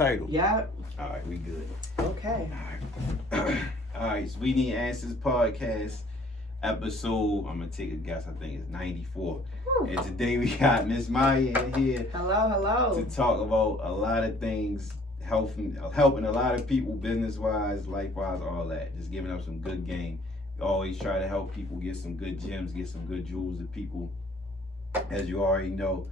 Untitled. Yep. All right, we good. Okay. All right, so we need answers podcast episode. I'm gonna take a guess. I think it's 94. Whew. And today we got Miss Maya in here Hello. to talk about a lot of things, helping a lot of people, business wise, life wise, all that. Just giving up some good game. We always try to help people get some good gems, get some good jewels to people, as you already know,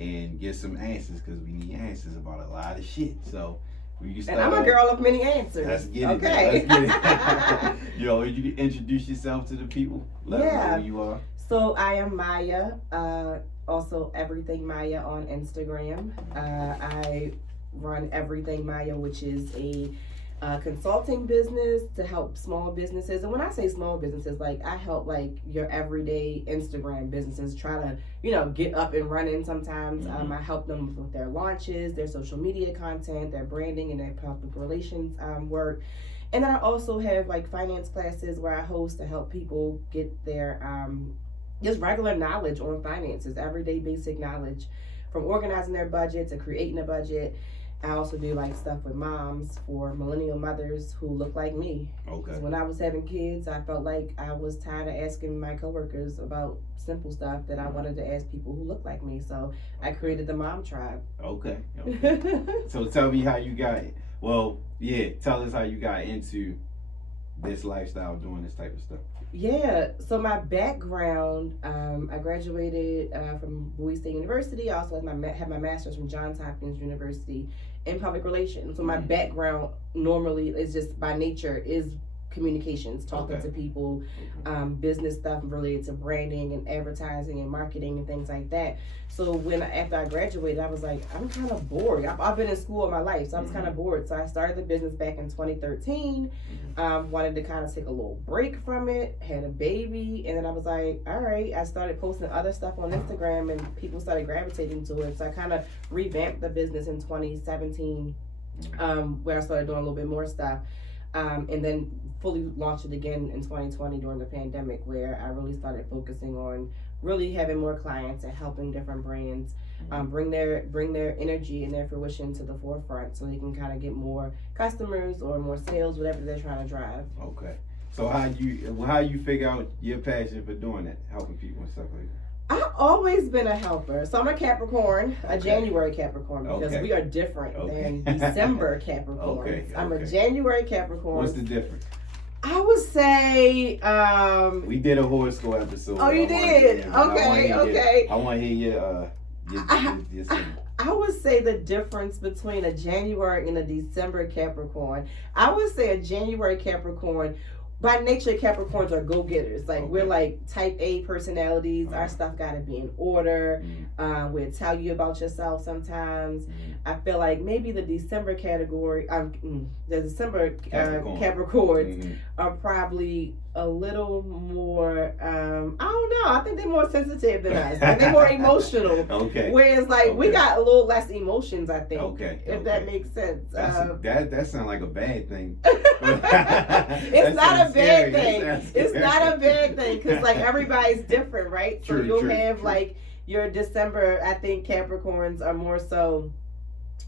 and get some answers because we need answers about a lot of shit. So we can start. And I'm a girl of many answers. Let's get it. Okay. Let's get it. You can introduce yourself to the people. Let them know who you are. So I am Maya. Also Everything Maya on Instagram. I run Everything Maya, which is a consulting business to help small businesses. And when I say small businesses, like I help like your everyday Instagram businesses try to, get up and running sometimes. Mm-hmm. I help them with their launches, their social media content, their branding, and their public relations work. And then I also have like finance classes where I host to help people get their just regular knowledge on finances, everyday basic knowledge, from organizing their budget to creating a budget. I also do like stuff with moms for millennial mothers who look like me. Okay. When I was having kids, I felt like I was tired of asking my coworkers about simple stuff that I wanted to ask people who look like me. So I created the Mom Tribe. Okay. So tell me how you got it. Well, yeah, tell us how you got into this lifestyle, doing this type of stuff. Yeah, so my background, I graduated from Bowie State University. I also have my master's from Johns Hopkins University in public relations. So my background normally is just by nature is communications, talking to people, business stuff related to branding and advertising and marketing and things like that. So after I graduated, I was like, I'm kind of bored. I've been in school all my life, so I was kind of bored. So I started the business back in 2013. Wanted to kind of take a little break from it, had a baby, and then I was like, all right. I started posting other stuff on Instagram, and people started gravitating to it. So I kind of revamped the business in 2017, where I started doing a little bit more stuff. And then fully launched it again in 2020 during the pandemic, where I really started focusing on really having more clients and helping different brands bring their energy and their fruition to the forefront, so they can kind of get more customers or more sales, whatever they're trying to drive. Okay. So how you figure out your passion for doing that, helping people and stuff like that? I've always been a helper. So I'm a Capricorn, a January Capricorn, because we are different than December Capricorns. I'm a January Capricorn. What's the difference? I would say we did a horoscope episode. Oh, you did? Okay. I want to hear your I would say the difference between a January and a December Capricorn. I would say a January Capricorn, by nature, Capricorns are go-getters. Like, we're like type A personalities. Our stuff got to be in order. We'll tell you about yourself sometimes. I feel like maybe the December category, the December Capricorns are probably a little more, I don't know. I think they're more sensitive than us. Like, they're more emotional. Whereas, like, we got a little less emotions, I think. If that makes sense. That sounds like a bad thing. It's not a bad thing. It's not a bad thing, because like everybody's different, right? So you'll have like your December, I think Capricorns are more so,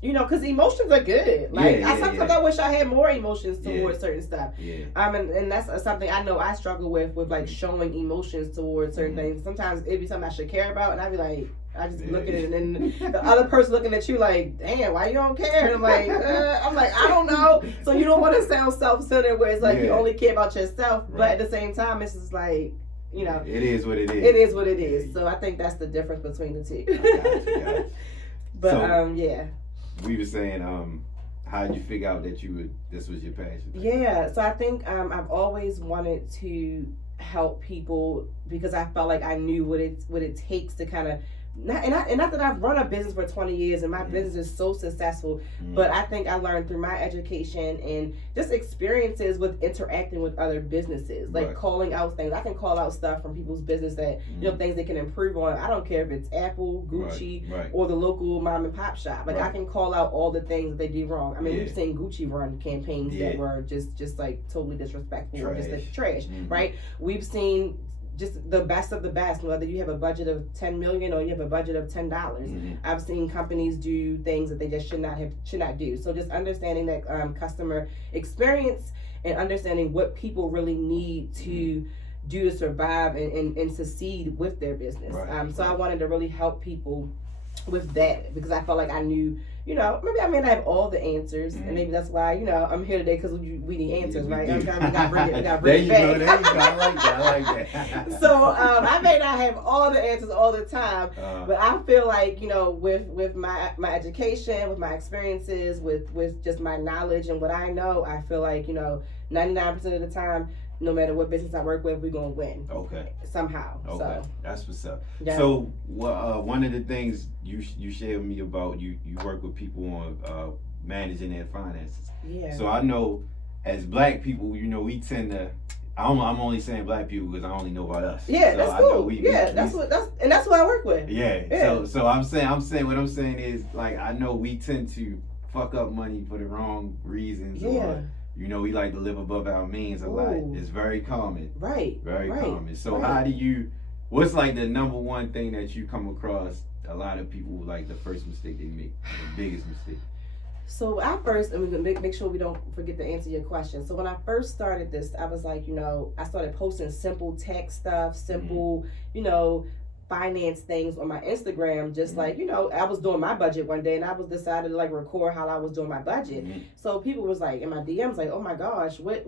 because emotions are good. Like sometimes I wish I had more emotions towards certain stuff. And that's something I know I struggle with like showing emotions towards certain things. Sometimes it'd be something I should care about, and I'd be like, I just look at it, and then the other person looking at you like, damn, why you don't care? And I'm like, I don't know. So you don't want to sound self-centered where it's like you only care about yourself, but at the same time, it's just like, it is what it is. It is what it is. So I think that's the difference between the two. Gotcha. But so, we were saying, how did you figure out that this was your passion? Yeah, so I think I've always wanted to help people because I felt like I knew what it takes to kind of not that I've run a business for 20 years and my business is so successful, but I think I learned through my education and just experiences with interacting with other businesses, like calling out things. I can call out stuff from people's business that, things they can improve on. I don't care if it's Apple, Gucci, or the local mom and pop shop. Like I can call out all the things that they do wrong. I mean, we've seen Gucci run campaigns that were just like totally disrespectful or just like trash, right? We've seen just the best of the best, whether you have a budget of 10 million or you have a budget of $10. I've seen companies do things that they just should not do. So just understanding that customer experience and understanding what people really need to do to survive and succeed with their business. So I wanted to really help people with that because I felt like I knew, maybe I may not have all the answers, and maybe that's why, I'm here today because we need answers, right? We gotta bring it back. There you go. I like that. So I may not have all the answers all the time, but I feel like, with my education, with my experiences, with just my knowledge and what I know, I feel like, 99% of the time, no matter what business I work with, we're gonna win. Okay. Somehow. Okay. So That's what's up. Yeah. So one of the things you shared with me about you work with people on managing their finances. Yeah. So I know as Black people, we tend to. I'm only saying Black people because I only know about us. Yeah, so that's cool. That's what I work with. Yeah. So I'm saying what I'm saying is like I know we tend to fuck up money for the wrong reasons. Yeah. Or, we like to live above our means a lot. It's very common. Right. Very common. So what's like the number one thing that you come across a lot of people like the first mistake they make, the biggest mistake? So I first, and we're gonna make sure we don't forget to answer your question. So when I first started this, I was like, I started posting simple tech stuff, simple, finance things on my Instagram, just like, I was doing my budget one day and I was decided to like record how I was doing my budget. So people was like in my DMs like, oh my gosh, what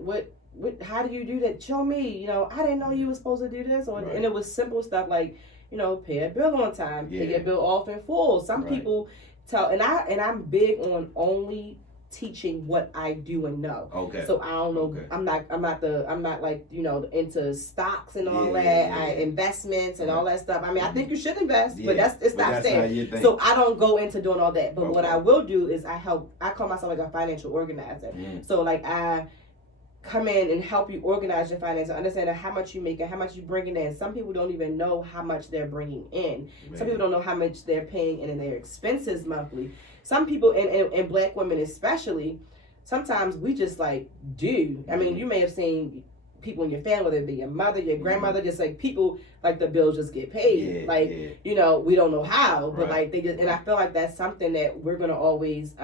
how do you do that? Show me, I didn't know you were supposed to do this. And it was simple stuff like, pay a bill on time, pay your bill off in full. Some people tell, and I'm big on only teaching what I do and know. Okay. So I don't know. Okay. I'm not like into stocks and all that. Investments and all that stuff. I mean, I think you should invest, but it's not there. So I don't go into doing all that. But what I will do is I call myself like a financial organizer. So like I come in and help you organize your finances, understand how much you make and how much you bringing in. Some people don't even know how much they're bringing in. Some people don't know how much they're paying in their expenses monthly. Some people, and Black women especially, sometimes we just like do. I mean, you may have seen people in your family, whether it be your mother, your grandmother, just like people, like the bills just get paid. We don't know how, but like they just, and I feel like that's something that we're going to always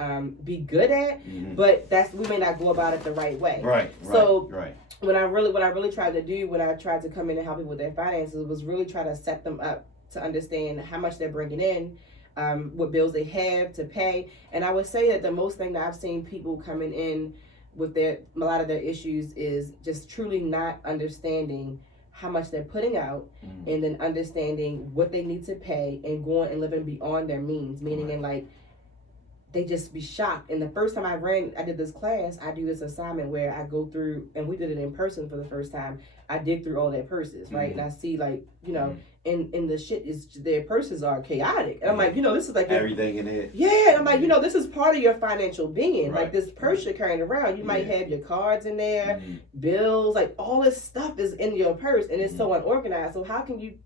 be good at, but we may not go about it the right way. What I really tried to do when I tried to come in and help people with their finances was really try to set them up to understand how much they're bringing in, what bills they have to pay. And I would say that the most thing that I've seen people coming in with a lot of their issues is just truly not understanding how much they're putting out, and then understanding what they need to pay and going and living beyond their means, meaning in like they just be shocked. And the first time I did this class, I do this assignment where I go through, and we did it in person for the first time, I dig through all their purses, right? And I see like, and the shit is, their purses are chaotic. And I'm like, this is like everything in it. Yeah, and I'm like, this is part of your financial being. Like this purse you're carrying around, you might have your cards in there, bills, like all this stuff is in your purse, and it's so unorganized. So how can you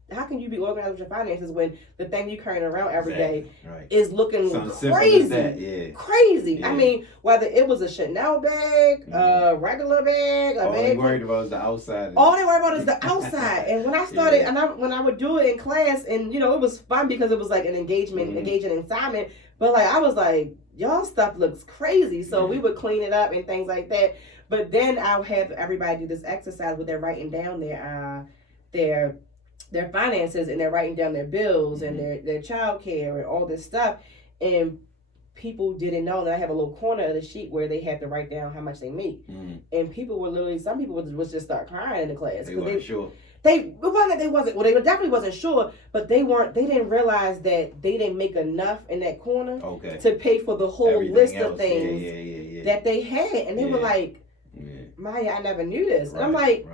be organized with your finances when the thing you're carrying around every day is looking crazy? Crazy. Yeah. I mean, whether it was a Chanel bag, a regular bag, a all bag. they worried about is the outside. All they worry about is the outside. And when I started, when I would do it in class, and it was fun because it was like an engaging assignment, but like I was like, y'all stuff looks crazy. So we would clean it up and things like that. But then I'll have everybody do this exercise where they're writing down their finances, and they're writing down their bills and their child care and all this stuff. And people didn't know that I have a little corner of the sheet where they have to write down how much they make. And people were literally, some people would just start crying in the class. They weren't sure. They definitely wasn't sure, but they didn't realize that they didn't make enough in that corner to pay for the whole list of things that they had. And they were like, Maya, I never knew this. And I'm like,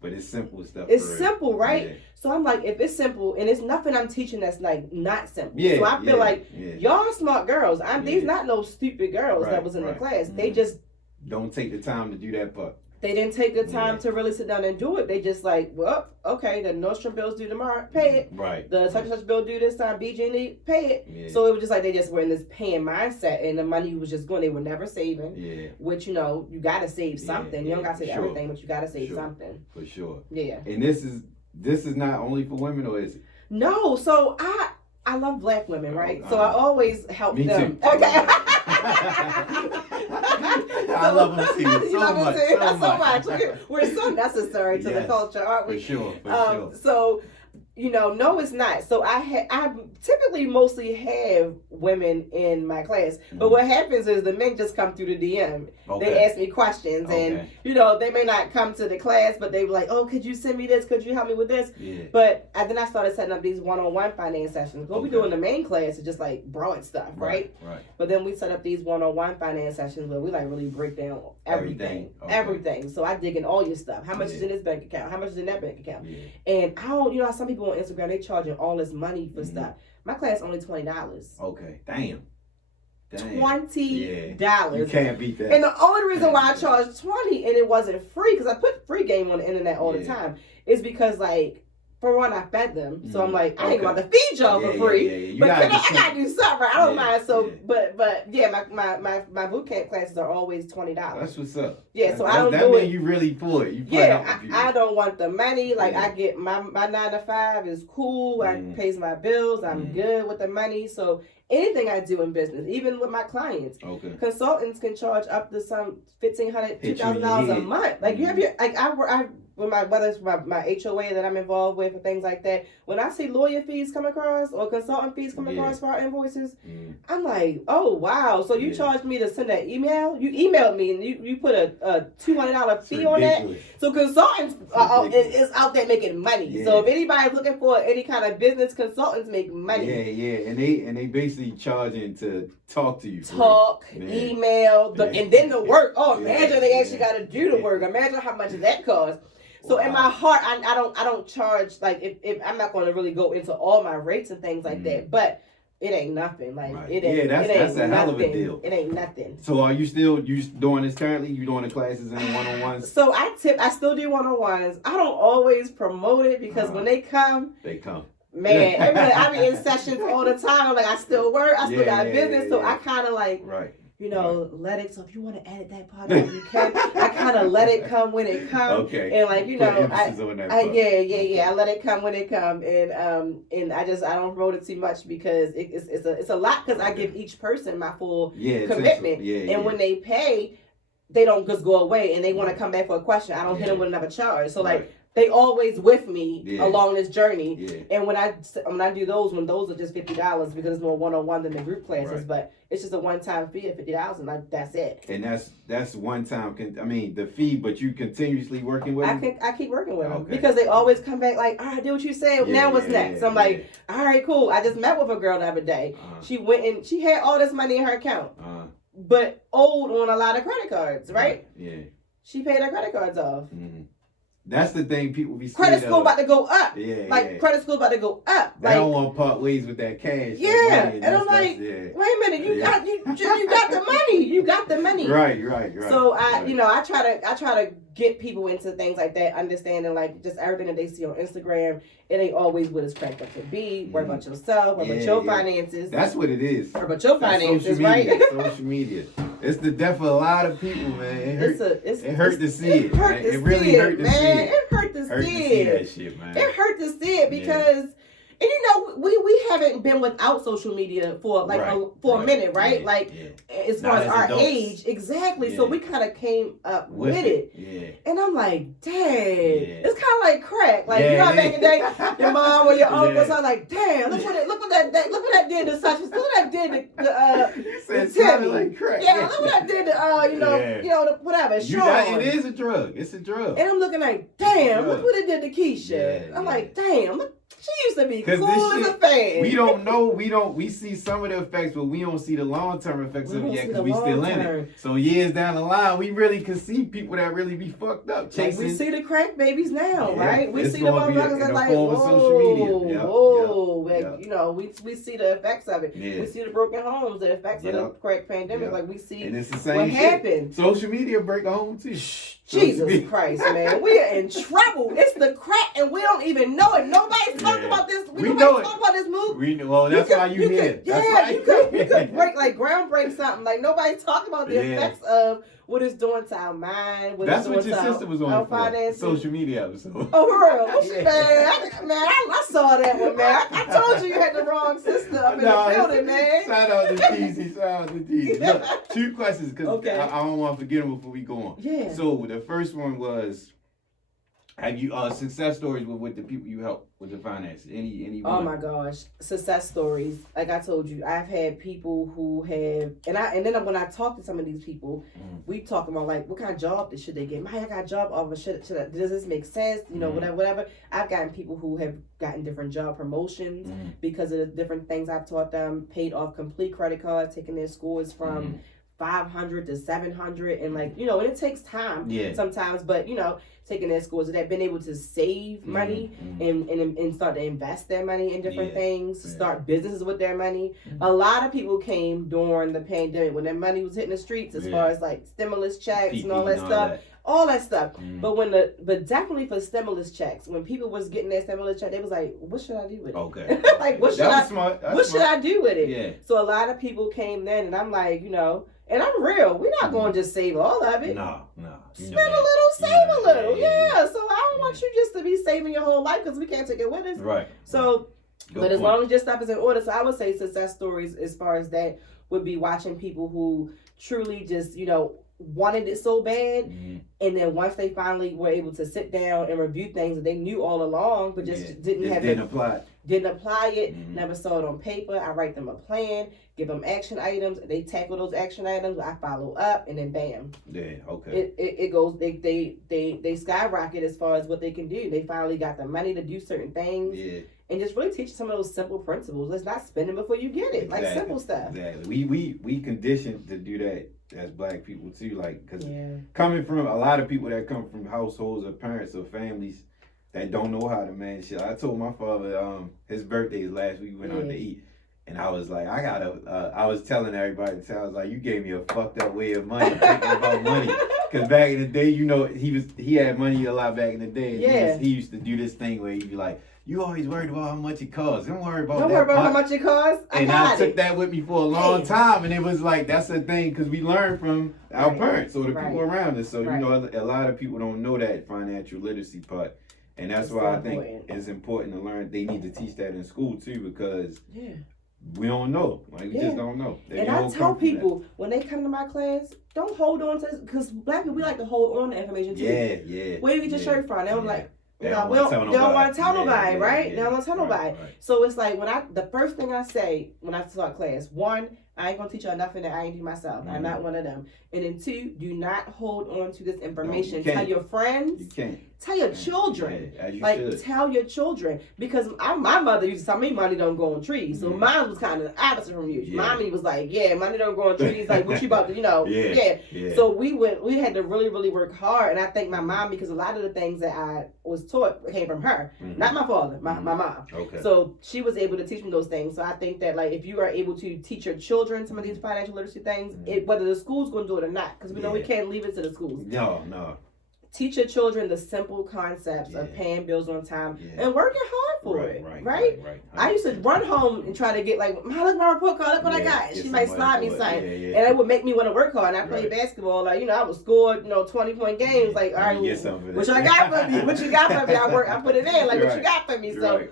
but it's simple stuff. It's simple, right? Yeah. So I'm like, if it's simple, and it's nothing I'm teaching that's like not simple. Yeah, so I feel like y'all are smart girls. These not no stupid girls that was in the class. They just don't take the time to do that part. They didn't take the time to really sit down and do it. They just like, well, okay, the Nordstrom bills due tomorrow, pay it. Right. The such and such bill due this time, BG&E, pay it. Yeah. So it was just like they just were in this paying mindset, and the money was just going. They were never saving. Yeah. Which you got to save something. You don't got to save everything, but you got to save something. For sure. Yeah. And this is this is not only for women, or is it? No, so I love black women, right? So I always help me them. Too. Okay. I love them too. So much. So much. We're so necessary to the culture, aren't we? For sure. So, no, it's not. So I typically mostly have women in my class, but what happens is the men just come through the DM. Okay. They ask me questions, and they may not come to the class, but they were like, "Oh, could you send me this? Could you help me with this?" Yeah. But then I started setting up these one-on-one finance sessions. What we do in the main class is just like broad stuff, right? Right. But then we set up these one-on-one finance sessions where we like really break down everything. So I dig in all your stuff. How much is in this bank account? How much is in that bank account? Yeah. And I don't, some people on Instagram, they charging all this money for stuff. My class only $20. Okay, damn. $20. Yeah. You can't beat that. And the only reason why I charged $20 and it wasn't free, because I put free game on the internet all the time, is because for one, I fed them, so I'm like, I ain't about to feed y'all for free. But I gotta do something, right? I don't mind. So, but my boot camp classes are always $20. That's what's up. Yeah, so I don't do it. That means you really for it. I don't want the money. Like I get my 9 to 5 is cool. I pays my bills. I'm good with the money. So anything I do in business, even with my clients, consultants can charge up to some $1,500, $2,000 a month. Like you have your whether it's my HOA that I'm involved with or things like that, when I see lawyer fees come across or consultant fees come across for our invoices, I'm like, oh wow! So you charged me to send that email? You emailed me and you put a $200 fee on that? So consultants is out there making money. Yeah. So if anybody's looking for any kind of business, consultants make money. Yeah, and they basically charging to talk to you. Email, and then the work. Oh, imagine they actually got to do the work. Imagine how much that costs. So in my heart, I don't charge, like, if I'm not going to really go into all my rates and things like that, but it ain't nothing. Like it ain't. That's a hell of a deal. It ain't nothing. So are you doing this currently? You doing the classes and the one-on-ones? So I still do one-on-ones. I don't always promote it because when they come. Man, I be in sessions all the time. I'm like, I still work. I still got business. So I kind of like. Right. Let it. So if you want to edit that part out, you can. I kind of let it come when it comes. Okay. And like I let it come when it comes, and I don't promote it too much because it's a lot because I give each person my full commitment, and when they pay, they don't just go away and they want to come back for a question. I don't hit them with another charge. So like. They always with me along this journey, and when I do those are just $50 because it's more one-on-one than the group classes. But it's just a one-time fee of $50, and that's it. And that's one time. The fee, but you continuously working with them. I keep working with them because they always come back like, all right, I did what you said. Now what's next? So I'm like, all right, cool. I just met with a girl the other day. She went and she had all this money in her account, but owed on a lot of credit cards, right? Yeah. She paid her credit cards off. Mm-hmm. That's the thing people be scared of. Credit score about to go up. Credit score about to go up. They don't want to part ways with that cash. Yeah, and I'm like, wait a minute, you got the money. You got the money. Right. So I try to get people into things like that, understanding like just everything that they see on Instagram. It ain't always what it's cracked up to be. Worry about yourself. Worry about your finances. That's what it is. Worry about your finances, right? Social media. It's the death of a lot of people, man. It hurt to see it. It really hurt to see it. It hurt to see that shit, man. It hurt to see it because. And we haven't been without social media for a minute, right? As far as our age, exactly. Yeah. So we kind of came up with it. Yeah. And I'm like, dang, it's kind of like crack. Like you know, back in the day, your mom or your uncle, so I'm like, damn, look what that did to such. Look what that did to Timmy. Like crack. Yeah, look what that did to whatever. Sean. It is a drug. It's a drug. And I'm looking like, damn, look what it did to Keisha. I'm like, damn, look. She used to be cool as a fan. We don't know. We see some of the effects, but we don't see the long-term effects of it yet because we still in it. So years down the line, we really can see people that really be fucked up. Chasing. Like we see the crack babies now, right? We see the motherfuckers that like, whoa. We see the effects of it. Yeah. We see the broken homes, the effects of the crack pandemic. Like we see and it's the same what happened. Social media break a home too. Jesus Christ, man. We are in trouble. It's the crack and we don't even know it. Nobody's talk about this. We know it. Talk about this movie. We know. Well, that's why you here. You could break like groundbreak something. Like nobody talk about the effects of what it's doing to our mind. That's what your sister was on for. Social media episode. Oh, for real? Man, I saw that one, man. I told you had the wrong sister up in the building, man. Shout out to TZ. Look, 2 questions because I don't want to forget them before we go on. Yeah. So the first one was, have you success stories with the people you help with the finances? Any? Oh my gosh, success stories. Like I told you, I've had people who have, and then when I talk to some of these people, we talk about like what kind of job should they get. I got a job offer. Does this make sense? You know, whatever. I've gotten people who have gotten different job promotions because of the different things I've taught them. Paid off complete credit cards, taking their scores from 500 to 700, and like and it takes time sometimes, but taking their scores, that been able to save money and start to invest their money in different things, start businesses with their money. A lot of people came during the pandemic when their money was hitting the streets, as far as like stimulus checks and all that stuff. All that stuff. But definitely for stimulus checks, when people was getting their stimulus check, they was like, what should I do with it? Okay. Like what should I do with it? Yeah. So a lot of people came then, and I'm like, and I'm real. We're not going to just save all of it. No. Spend a little, save a little. Yeah. So I don't want you just to be saving your whole life because we can't take it with us. Right. So, as long as your stuff is in order. So I would say success stories as far as that would be watching people who truly just, wanted it so bad, and then once they finally were able to sit down and review things that they knew all along, but just didn't apply it, never saw it on paper. I write them a plan, give them action items, they tackle those action items, I follow up, and then bam. Yeah, okay. It goes, they skyrocket as far as what they can do. They finally got the money to do certain things. Yeah. And just really teach some of those simple principles. Let's not spending before you get it. Exactly. Like simple stuff. Exactly. We conditioned to do that as Black people too. Like, because coming from a lot of people that come from households or parents or families that don't know how to manage shit. I told my father his birthday is last week. We went out to eat. And I was like, I was telling everybody, I was like, you gave me a fucked up way of money, thinking about money. Because back in the day, he had money a lot back in the day. And he used to do this thing where he'd be like, you always worried about how much it costs. Don't worry about how much it costs. I took that with me for a long time. And it was like, that's the thing, because we learned from our parents or the people around us. So, a lot of people don't know that financial literacy part. And that's why I think it's important to learn. They need to teach that in school, too, because we don't know. Like, we just don't know. And I tell people, when they come to my class, don't hold on to, because Black people, we like to hold on to information, too. Yeah. Where you get your shirt from? They're like, they don't want to tell nobody, right? They don't want to tell nobody. Right. So it's like the first thing I say when I start class, 1, I ain't gonna teach y'all nothing that I ain't do myself. I'm not one of them. And then 2, do not hold on to this information. No, tell your friends. You can't. Tell your children. Yeah, as you should. Tell your children. Because my mother used to tell me money don't go on trees. So mine was kind of the opposite from you. Yeah. Mommy was like, money don't go on trees. Like, what you about to, Yeah. So we had to really, really work hard. And I thank my mom, because a lot of the things that I was taught came from her. Not my father, my mom. Okay. So she was able to teach me those things. So I think that, like, if you are able to teach your children some of these financial literacy things, whether the school's going to do it or not, because we know we can't leave it to the schools. No. Teach your children the simple concepts of paying bills on time and working hard for it. Right. I used to run home and try to get like, look my report card, look what I got. She might slide me something. And it would make me want to work hard. And I played basketball. Like, I would score, 20-point games. Like, all right, what you got for me? What you got for me? I put it in. Like, what you got for me? So,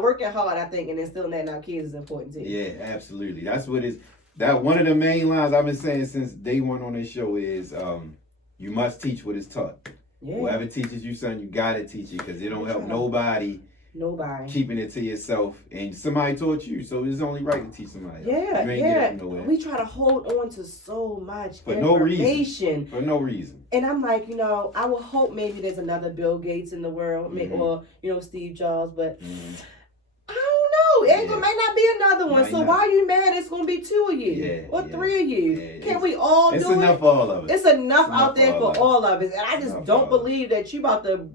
working hard, I think, and instilling that in our kids is important too. Yeah, absolutely. That's what is. That one of the main lines I've been saying since day one on this show is, you must teach what is taught. Yeah. Whoever teaches you something, you gotta teach it, because it don't help nobody keeping it to yourself. And somebody taught you, so it's only right to teach somebody else. Yeah. We try to hold on to so much for information. For no reason. And I'm like, I would hope maybe there's another Bill Gates in the world, or Steve Jobs, but I don't know. might not be another one. So why are you mad? It's gonna be 2 of you or 3 of you. Can't we all do it? It's enough for all of us. It's enough out there for all of us. And I just don't believe that you about to,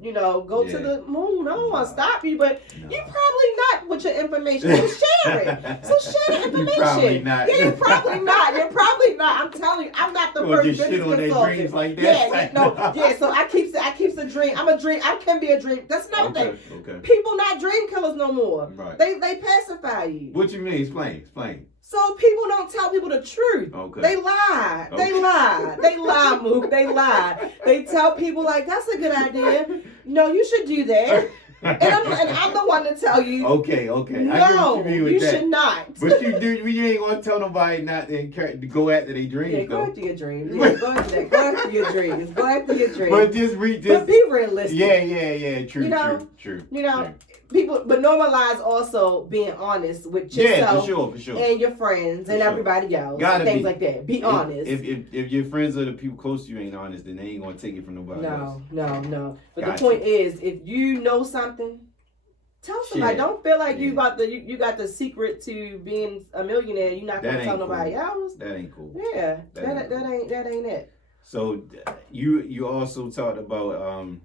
go to the moon. I don't want to stop you, but you probably not with your information. So share it. So share the information. You're probably not. Yeah, you're probably not. You're probably not. I'm telling you, I'm not the first business shit on consultant. their dreams like that. So I keeps a dream. I'm a dream. I can be a dream. That's another thing. Okay. People not dream killers no more. Right. They pacify you. What you mean? Explain. So people don't tell people the truth. Okay. They lie. Okay. They lie, Mook. They lie. They tell people like, that's a good idea. No, you should do that. And I'm the one to tell you. Okay. No, I get what you mean with that. should not. But you ain't gonna tell nobody not to go after their dreams. Yeah, go after your dreams. Yeah, go after that. Go after your dreams. Go after your dreams. But but be realistic. Yeah. True. True. People, but normalize also being honest with yourself, for sure, and your friends and everybody else, and things like that. Be honest. If your friends or the people close to you ain't honest, then they ain't gonna take it from nobody else. No. But the point is, if you know something, tell somebody. Don't feel like you got the secret to being a millionaire. You're not gonna tell nobody else. That ain't cool. Yeah, that ain't it. So you also talked about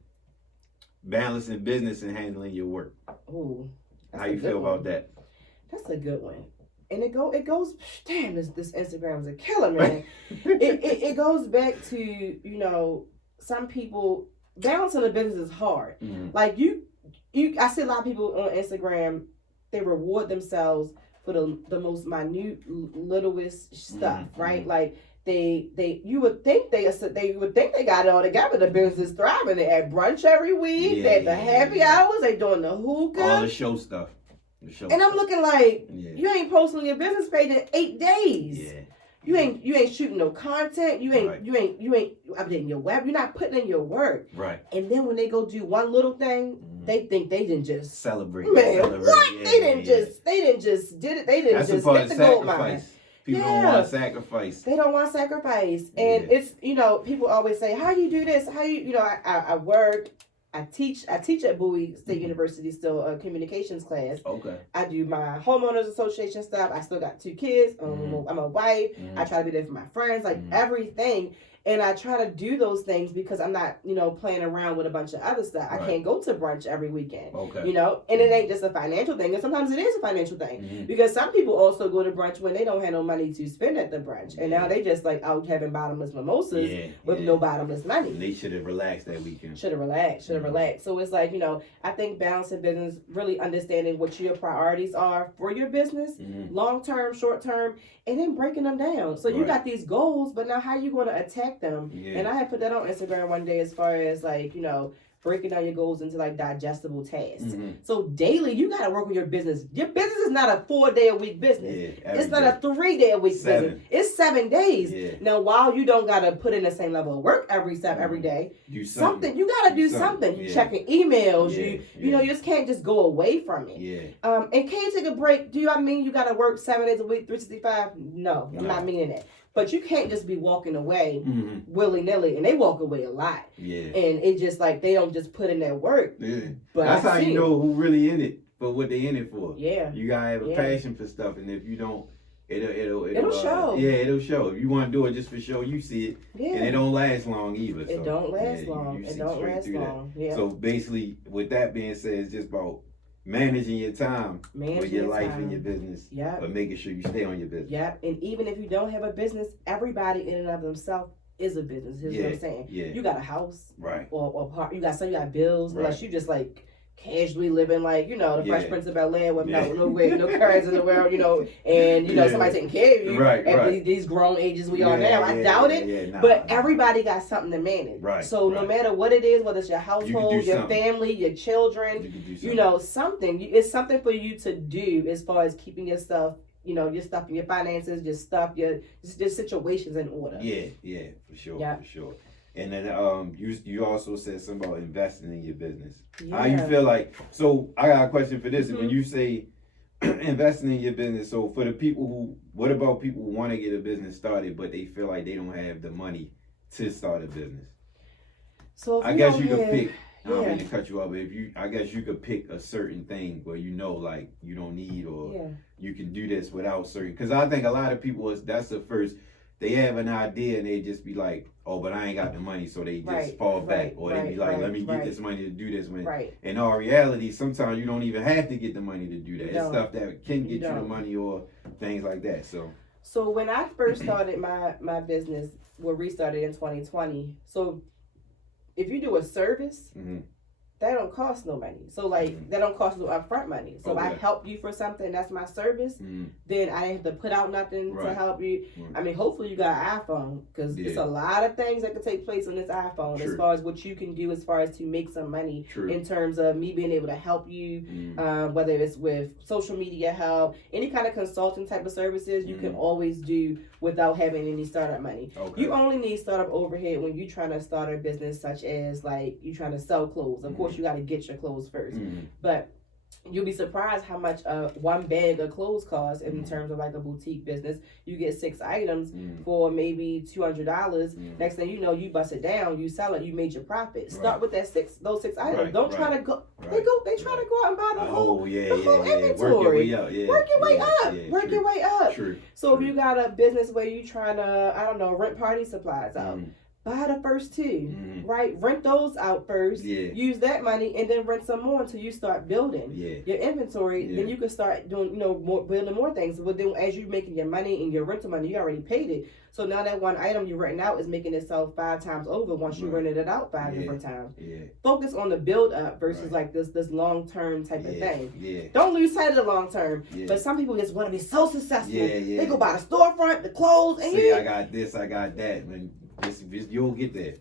balancing business and handling your work. Ooh, how you feel about that? That's a good one. And it goes. Damn, this Instagram is a killer, man. it goes back to some people balancing a business is hard. Mm-hmm. Like I see a lot of people on Instagram. They reward themselves for the most minute, littlest stuff, mm-hmm. right? Like. You would think they got it all together. The business is thriving. They at brunch every week. They at the happy hours. They doing the hookah. All the show stuff. And I'm looking like you ain't posting on your business page in 8 days. Yeah. You ain't shooting no content. You ain't updating your web. You're not putting in your work. Right. And then when they go do one little thing, they think they didn't just celebrate. Man, what? They didn't just did it. They didn't just hit the gold mine. People don't want sacrifice. They don't want sacrifice. And it's, people always say, how you do this? How you, I work, I teach at Bowie State University still a communications class. Okay. I do my homeowners association stuff. I still got 2 kids. I'm a wife. I try to be there for my friends, everything. And I try to do those things because I'm not, playing around with a bunch of other stuff. Right. I can't go to brunch every weekend. Okay. And it ain't just a financial thing. And sometimes it is a financial thing. Because some people also go to brunch when they don't have no money to spend at the brunch. And now they just out having bottomless mimosas with no bottomless money. And they should have relaxed that weekend. Should have relaxed. So it's like, I think balancing business, really understanding what your priorities are for your business, long term, short term, and then breaking them down. So you got these goals, but now how are you going to attack them? Yeah. And I had put that on Instagram one day as far as breaking down your goals into digestible tasks. So daily you got to work on your business. Your business is not a 4-day-a-week business. It's not a 3-day-a-week business. It's 7 days. Yeah. Now while you don't got to put in the same level of work every day, do something you got to do something. You checking emails. You just can't just go away from it. Yeah. And can you take a break? Do I mean you got to work 7 days a week, 365? No, I'm not meaning that. But you can't just be walking away willy-nilly. And they walk away a lot. Yeah. And it's just they don't just put in that work. Yeah. But that's how you know who really in it for what they in it for. Yeah. You got to have a passion for stuff. And if you don't, it'll show. Yeah, it'll show. If you want to do it just for show, you see it. Yeah. And it don't last long either. It don't last long. It don't last long. Yeah. So basically, with that being said, it's just about managing your time with your life and your business, but making sure you stay on your business. Yep, and even if you don't have a business, everybody in and of themselves is a business. Here's what I'm saying. Yeah. You got a house, right? Or you got bills, unless you just casually living the Fresh Prince of Bel-Air with no cares in the world, and somebody taking care of you at these grown ages we are now. I doubt it, but everybody got something to manage. Right. So no matter what it is, whether it's your household, your family, your children, something. It's something for you to do as far as keeping your stuff. Your stuff and your finances, your stuff, your situations in order. Yeah, for sure. And then you also said something about investing in your business. Yeah. How you feel like? So I got a question for this. When you say investing in your business, so for the people what about people who want to get a business started, but they feel like they don't have the money to start a business? So if I guess you could pick I don't mean to cut you off, but I guess you could pick a certain thing where you know, like, you don't need, or you can do this without certain. Because I think a lot of people, that's the first, they have an idea and they just be like, oh, but I ain't got the money, so they just fall back, or they be like, let me get this money to do this. In all reality, sometimes you don't even have to get the money to do that. It's stuff that can get you the money or things like that. So when I first started my business, restarted in 2020. So if you do a service, that don't cost no money. So like that don't cost no upfront money. So if I help you for something, that's my service. Then I didn't have to put out nothing to help you. I mean, hopefully you got an iPhone, because it's a lot of things that could take place on this iPhone as far as what you can do as far as to make some money in terms of me being able to help you, whether it's with social media help, any kind of consulting type of services you can always do without having any startup money. You only need startup overhead when you're trying to start a business, such as like you trying to sell clothes. Of course, you got to get your clothes first, but you'll be surprised how much one bag of clothes costs in terms of like a boutique business. You get 6 items for maybe $200. Next thing you know, you bust it down, you sell it, you made your profit. Start with those 6 items. Don't try to go. They try to go out and buy the whole inventory. Work your way up. Work your way up. So if you got a business where you trying to, I don't know, rent party supplies out. Buy the first 2, right? Rent those out first. Use that money and then rent some more until you start building your inventory. Then you can start doing, building more things. But then as you're making your money and your rental money, you already paid it. So now that one item you're renting out is making itself 5 times over once you rented it out 5 different times. Focus on the build up versus like this long term type of thing. Don't lose sight of the long term. But some people just want to be so successful. They go buy the storefront, the clothes, and I got this, I got that. You'll get there.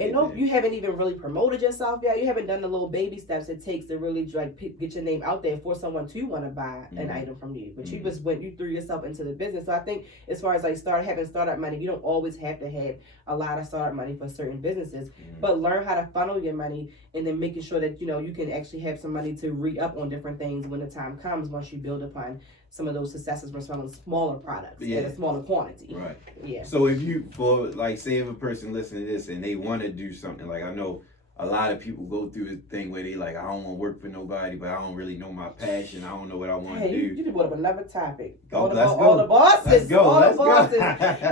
And you haven't even really promoted yourself yet. You haven't done the little baby steps it takes to really like get your name out there for someone to want to buy an item from you. But you just you threw yourself into the business. So I think as far as like having startup money, you don't always have to have a lot of startup money for certain businesses. But learn how to funnel your money, and then making sure that you can actually have some money to re-up on different things when the time comes, once you build upon some of those successes from selling smaller products at a smaller quantity. So if say if a person listening to this and they want to do something, like I know a lot of people go through this thing where they like, I don't want to work for nobody, but I don't really know my passion. I don't know what I want to do. You just brought up another topic. All the bosses. Let's go.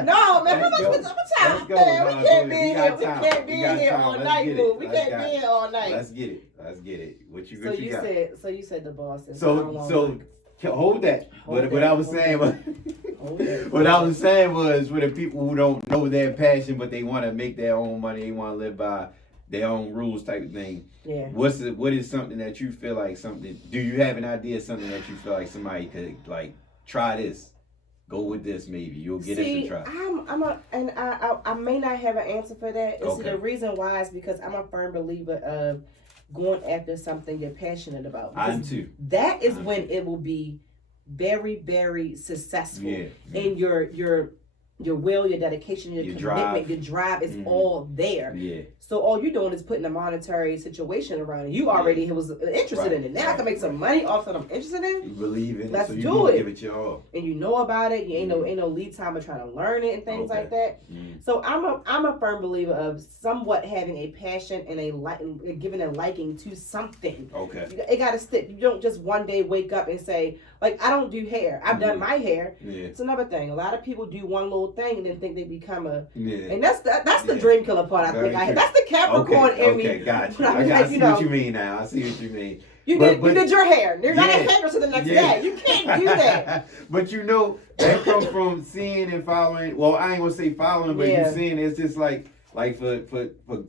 No, man, how much time? Man, we can't be here. We can't be here all night, boo. We can't be here all night. Let's get it. What you got? So you said the bosses. So hold that. What I was saying was for the people who don't know their passion, but they want to make their own money, they want to live by their own rules type of thing. What is something that you feel like do you have an idea of something that you feel like somebody could like try this? Go with this, maybe. You'll get it to try. I may not have an answer for that. See, the reason why is because I'm a firm believer of going after something you're passionate about. I'm too. That is when it will be very, very successful. And your will, your dedication, your commitment, your drive is all there. So all you're doing is putting a monetary situation around it. You already was interested in it. Now I can make some money off what I'm interested in. You believe in Let's it, so do it. Give it your all. And you know about it. You ain't no lead time of trying to learn it and things like that. So I'm a firm believer of somewhat having a passion and giving a liking to something. It got to stick. You don't just one day wake up and say, like, I don't do hair. I've done my hair. It's another thing. A lot of people do one little thing and then think they become and that's the dream killer part. I think that's the Capricorn in me. Gotcha. I see what you mean now. I see what you mean. You did your hair. You're not a hairdresser the next day. You can't do that. But that comes from seeing and following. Well, I ain't gonna say following, but you seeing it's just like for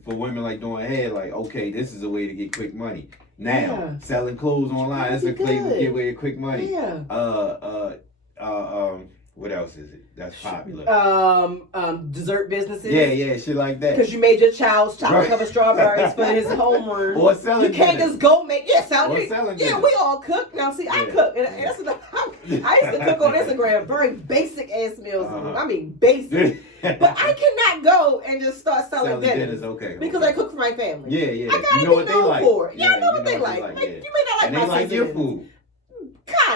women like doing hair, like, okay, this is a way to get quick money. Now selling clothes online, that's a way to get away with quick money. What else is it that's popular? Dessert businesses. Shit like that. Because you made your child's chocolate covered strawberries for his homeroom. Or selling. You can't just go make selling. Yeah, we all cook now. See, I cook, and that's I used to cook on Instagram, very basic ass meals. I mean, basic. But I cannot go and just start selling dinners. Because I cook for my family. I gotta know what they like. For it. I know what they like. You may not like and they like your food.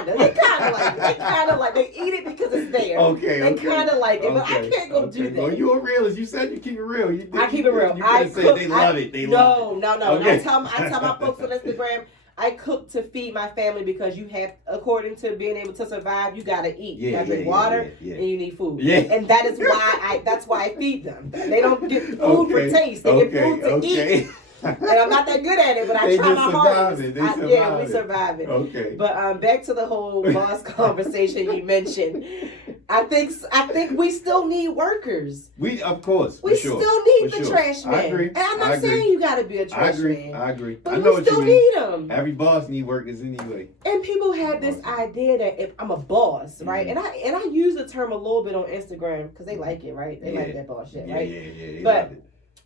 They kind of like they eat it because it's there. Okay. They kind of like it, but I can't go do that. Well, you're a realist. You said you keep it real. I keep it real. I cook. They love it. They love it. No. Okay. I tell my folks on Instagram, I cook to feed my family because you have, according to being able to survive, you gotta eat. You gotta drink water and you need food. Yeah. And that is why that's why I feed them. They don't get food for taste. They get food to eat. And I'm not that good at it, but I try my hardest. Yeah, we survive it. Okay. But back to the whole boss conversation you mentioned. I think we still need workers. Of course. We still need the trash man. I agree. And I'm not saying you got to be a trash man. I agree. But we still need them. Every boss need workers anyway. And people have this idea that if I'm a boss, right? And I use the term a little bit on Instagram because they like it, right? They like that boss shit, right? Yeah. But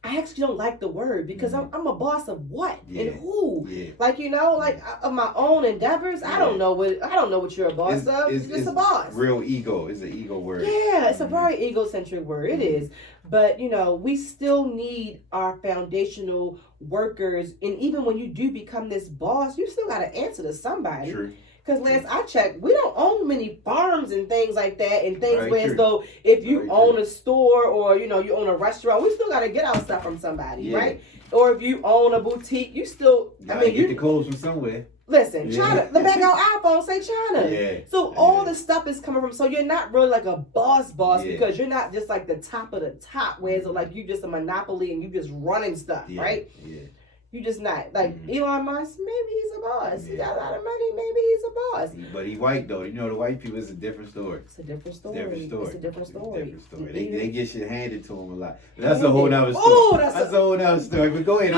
I actually don't like the word because I'm a boss of what and who? Yeah. Like, of my own endeavors. I don't know what you're a boss of. It's just a boss. Real ego is an ego word. Yeah, it's a very egocentric word. It is. But we still need our foundational workers, and even when you do become this boss, you still gotta answer to somebody. True. Because last I checked, we don't own many farms and things like that, and things where as though if you own a store or you own a restaurant, we still got to get our stuff from somebody, right? Or if you own a boutique, you still you get the clothes from somewhere. Listen, China. The back of our iPhone say China. Yeah. So all the stuff is coming from. So you're not really like a boss because you're not just like the top of the top, where it's like you just a monopoly and you just running stuff, right? Yeah. You just not like Elon Musk. Maybe he's a boss. He got a lot of money. Maybe he's a boss. But he white though. The white people is a different story. It's a different story. They get shit handed to them a lot. That's a whole nother story. Oh, that's a whole nother story. But go ahead.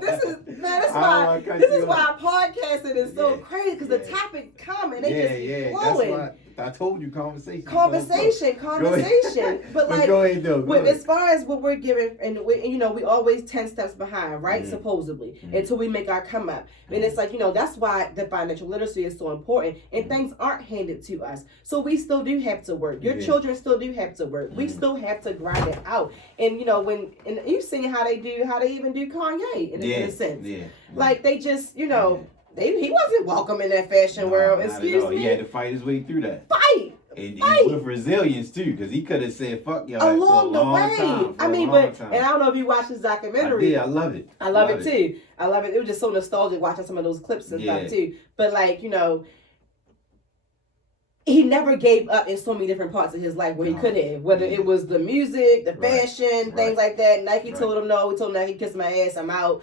This is why podcasting is so crazy because the topic come and they just flowing. That's why I told you conversation. But like, go ahead, though. As far as what we're giving, and we always 10 steps behind, right? Supposedly, until we make our come up. And it's like, that's why the financial literacy is so important. And things aren't handed to us, so we still do have to work. Your children still do have to work. We still have to grind it out. And when you've seen how they even do Kanye in a sense, like they just he wasn't welcome in that fashion world. Excuse me. He had to fight his way through that. And with resilience too, because he could have said "fuck y'all" along the way. And I don't know if you watched this documentary. I love it. I love it too. I love it. It was just so nostalgic watching some of those clips and stuff too. But like he never gave up in so many different parts of his life where he could have. Whether it was the music, the fashion, things like that. Nike told him no. He told Nike, "Kiss my ass, I'm out."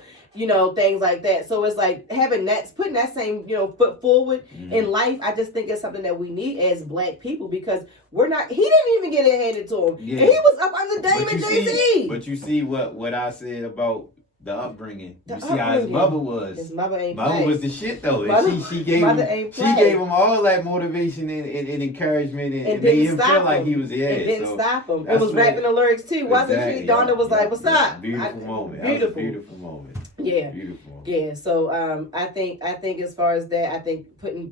Things like that. So it's like putting that same, foot forward in life. I just think it's something that we need as Black people because he didn't even get it handed to him. Yeah. And he was up under Dame and Jay-Z. But you see what I said about the upbringing. You see how his mother was. His mother ain't Mother was the shit though. And she gave him all that motivation and encouragement and made him feel like he was the ass. It didn't stop him. It was rapping the lyrics too. Wasn't she? Donna was like, "What's up?" Beautiful moment. Beautiful moment. Yeah. Beautiful. Yeah. So I think as far as that, I think putting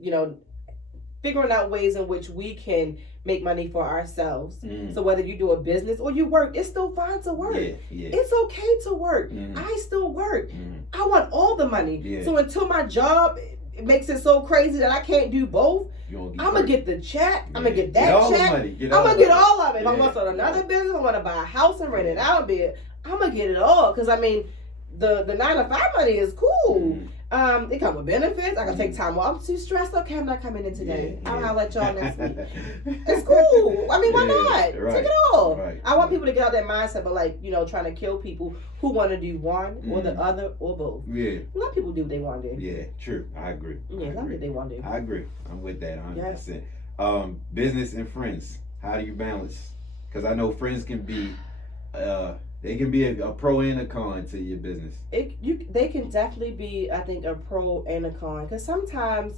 figuring out ways in which we can make money for ourselves. So whether you do a business or you work, it's still fine to work. It's okay to work. I still work. I want all the money. So until my job makes it so crazy that I can't do both, I'm gonna get the check. I'm gonna get that check. I'm gonna get all of it. If I'm gonna start another business, I want to buy a house and rent it out. I'm gonna get it all because the 9-to-5 money is cool. It come with benefits. I can take time off. I'm too stressed. Okay, I'm not coming in today. I'll let y'all next week. It's cool. Why not? Right. Take it all. Right. I want people to get out that mindset, but trying to kill people who want to do one or the other or both. Yeah. A lot of people do what they want to do. Yeah, true. I agree. Yeah, a lot of what they want to do. I agree. I'm with that 100%. Business and friends. How do you balance? Because I know friends can be they can be a pro and a con to your business. They can definitely be, I think, a pro and a con. Because sometimes,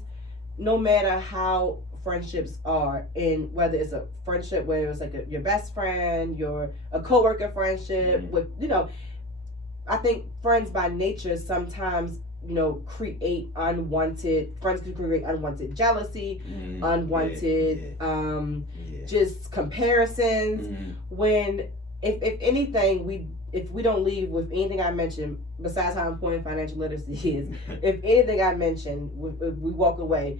no matter how friendships are, and whether it's a friendship where it's like your best friend, a coworker friendship, with I think friends by nature sometimes create unwanted. Friends can create unwanted jealousy, unwanted just comparisons when. if anything, if we don't leave with anything I mentioned, besides how important financial literacy is, if anything I mentioned, we walk away,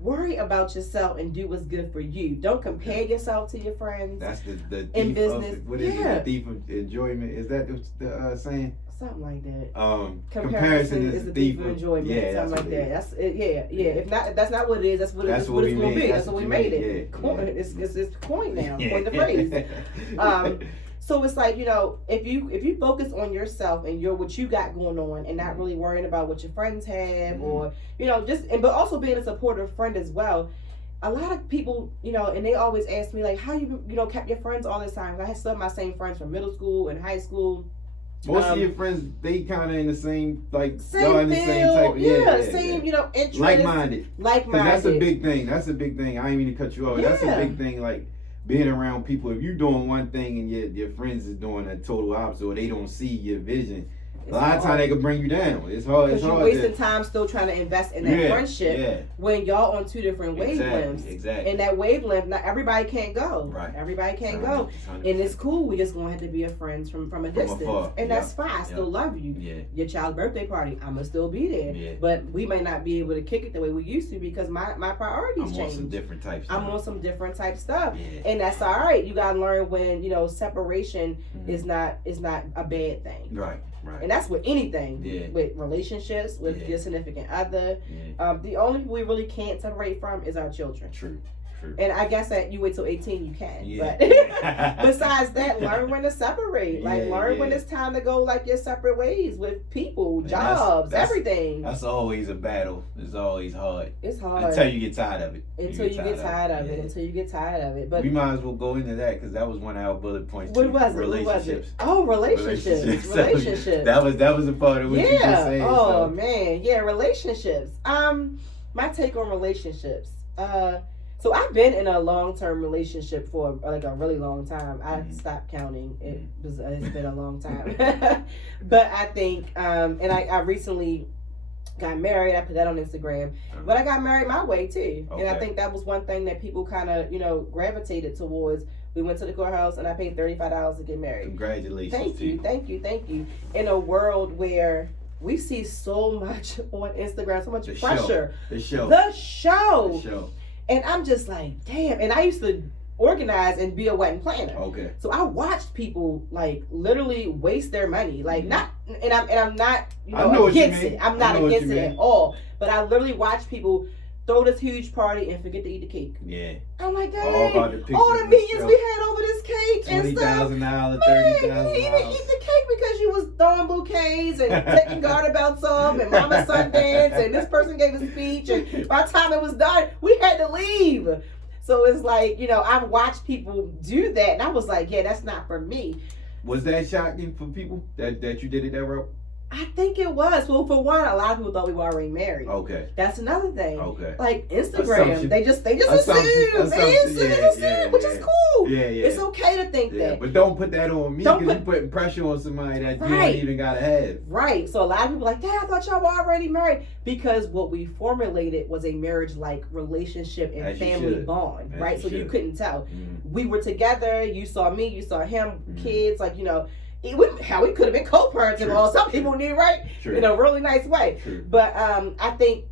worry about yourself and do what's good for you. Don't compare yourself to your friends. That's the in business. What is it? The thief of enjoyment. Is that the saying? Something like that. Comparison is the thief of enjoyment. Yeah, something like that. That's it. Yeah. If not, if that's not what it is. That's what it's going to be. That's what we made it. Coin. It's coin now. Coin the phrase. So it's like, if you focus on yourself and what you got going on, and not really worrying about what your friends have, or but also being a supportive friend as well. A lot of people, and they always ask me like, how you kept your friends all this time. I had some of my same friends from middle school and high school. Most of your friends, they kind of in the same, like, same y'all in the field, same type of, same, interest. Like-minded. Like-minded. That's a big thing. I ain't mean to cut you off. Yeah. That's a big thing, like, being around people. If you're doing one thing and your friends is doing a total opposite, or they don't see your vision, a lot of times they can bring you down. It's hard. Because you're wasting time still trying to invest in that friendship when y'all on two different wavelengths. Exactly. And that wavelength, not everybody can't go. Right. Everybody can't go. And it's cool. We just gonna have to be a friends from a distance. Afar. And that's fine. I still love you. Yeah. Your child's birthday party, I'ma still be there. Yeah. But we may not be able to kick it the way we used to because my priorities change. I'm on some different type stuff. I'm on some different type stuff. Yeah. And that's all right. You gotta learn when, separation is not a bad thing. Right. And that's with anything, Yeah. with relationships, with your significant other. Yeah. The only people we really can't separate from is our children. True. And I guess that you wait till 18, you can. Yeah. But besides that, learn when to separate. Learn when it's time to go your separate ways with people, jobs, everything. That's always a battle. It's always hard. It's hard. Until you get tired of it. Until you get tired of it. But we might as well go into that because that was one of our bullet points. What was it? Relationships. Oh, relationships. Relationships. That was a part of what you just said. Oh, man. Yeah, relationships. My take on relationships. So I've been in a long-term relationship for a really long time. I stopped counting. It's been a long time. But I think, and I recently got married. I put that on Instagram. But I got married my way too. Okay. And I think that was one thing that people kind of, gravitated towards. We went to the courthouse and I paid $35 to get married. Congratulations. Thank you. In a world where we see so much on Instagram, so much pressure. The show. And I'm just like, damn. And I used to organize and be a wedding planner. Okay. So I watched people literally waste their money. I'm not, against it. I'm not against it at all. But I literally watched people throw this huge party and forget to eat the cake. Yeah. I'm like, dang, all the meetings we had over this cake and stuff. $20,000, $30,000. You didn't eat the cake because you was throwing bouquets and taking garter belts off and Mama Sundance and this person gave a speech and by the time it was done, we had to leave. So it's like, I've watched people do that and I was like, yeah, that's not for me. Was that shocking for people that you did it that route? I think it was. Well, for one, a lot of people thought we were already married. Okay. That's another thing. Okay. Like Instagram, Assumption. they just assume, which is cool. Yeah. It's okay to think that. But don't put that on me because you're putting pressure on somebody that you don't even gotta have. Right. So a lot of people are like, Dad, I thought y'all were already married. Because what we formulated was a marriage-like relationship and family bond, right? So you couldn't tell. We were together. You saw me. You saw him. Kids, we could have been co-parenting or some people knew, right? True. In a really nice way. True. But I think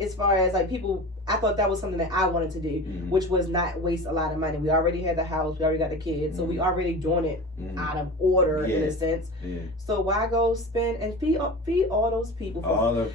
as far as people, I thought that was something that I wanted to do, which was not waste a lot of money. We already had the house, we already got the kids, so we already doing it out of order in a sense. Yeah. So why go spend and feed all those people?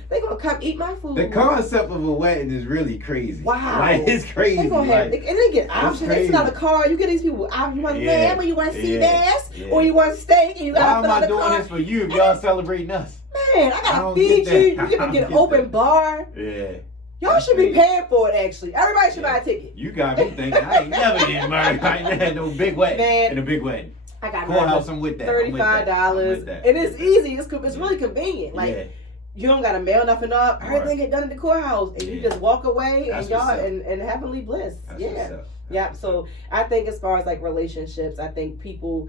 They're gonna come eat my food. The concept of a wedding is really crazy. Wow, it's crazy. They're gonna have, and they get options. It's not a car. You get these people options. You want lamb, or you want sea bass, or you want steak, and you gotta fill out the car. Why am I doing this for you if y'all celebrating us? Man, I gotta feed you. You get to get an open bar. Yeah. Y'all should be paying for it, actually. Everybody should buy a ticket. You got me thinking I ain't never getting married. I ain't had no big wedding. Man, in a big wedding. I got courthouse. I'm with that. $35. And it's easy. It's really convenient. You don't gotta mail nothing up. Everything get done at the courthouse, and you just walk away and y'all and heavenly bliss. Yeah. So I think as far as relationships, I think people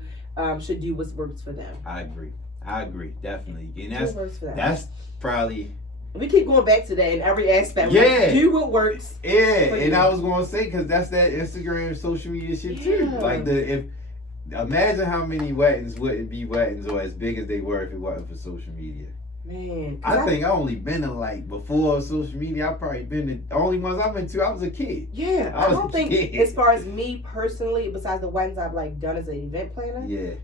should do what works for them. I agree, definitely. And that's probably. We keep going back to that in every aspect. Yeah. Do what works. Yeah, and I was going to say, because that's that Instagram social media shit too. Imagine how many weddings wouldn't be weddings or as big as they were if it wasn't for social media. Man, I think I only been to like before social media. I probably been to the only ones I've been to. I was a kid. Yeah, I don't think as far as me personally, besides the weddings I've like done as an event planner. Yeah.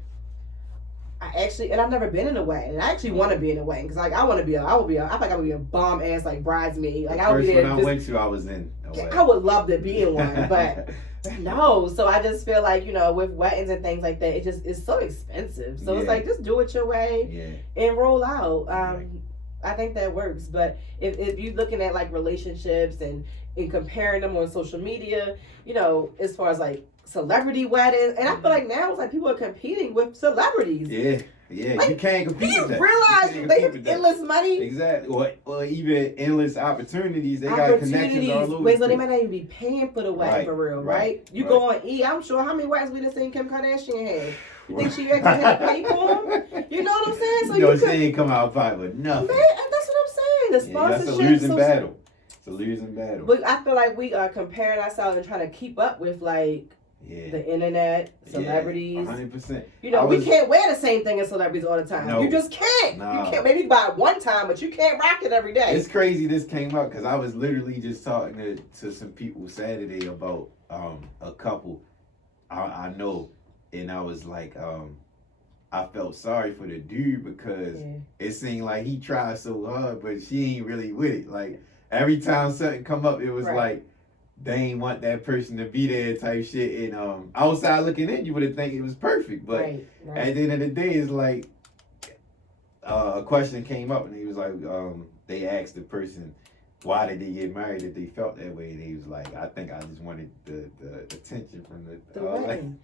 And I've never been in a wedding. And I actually want to be in a wedding because like I think I would be a bomb ass like bridesmaid. Like I would be there. First one I went to, I was in a wedding. I would love to be in one, but. No, so I just feel like, with weddings and things like that, it's so expensive. So it's like, just do it your way and roll out. I think that works. But if you're looking at like relationships and comparing them on social media, as far as like celebrity weddings, and I feel like now it's like people are competing with celebrities. Yeah, like, you can't compete with that. Realize they have endless money. Exactly. Or even endless opportunities. They got connections all over. Wait, so they might not even be paying for the wedding for real, right? You go on I'm sure how many weddings we done seen Kim Kardashian had. You think she actually had to pay for them? You know what I'm saying? So she ain't come out of pocket with nothing. Man, that's what I'm saying. The sponsorship. That's a losing battle. It's a losing battle. But I feel like we are comparing ourselves and trying to keep up with like the internet, celebrities. 100%. We can't wear the same thing as celebrities all the time. No. You just can't. Nah. You can't. Maybe buy it one time, but you can't rock it every day. It's crazy this came up because I was literally just talking to some people Saturday about a couple I know, and I was like, I felt sorry for the dude because it seemed like he tried so hard, but she ain't really with it. Like every time something come up, it was like, they ain't want that person to be there type shit. And outside looking in, you would have think it was perfect. But at the end of the day, it's like a question came up and he was like, they asked the person, why did they get married if they felt that way? And he was like, I think I just wanted the attention from the wedding.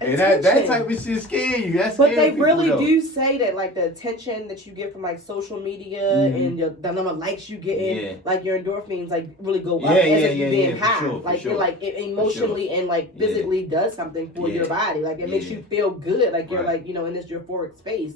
And that type of shit scare you. But they really do say that like the attention that you get from like social media and the number of likes you get, like your endorphins like really go up as if you're being high. You're like it emotionally and like physically does something for your body. Like it makes you feel good. Like you're like, in this euphoric space.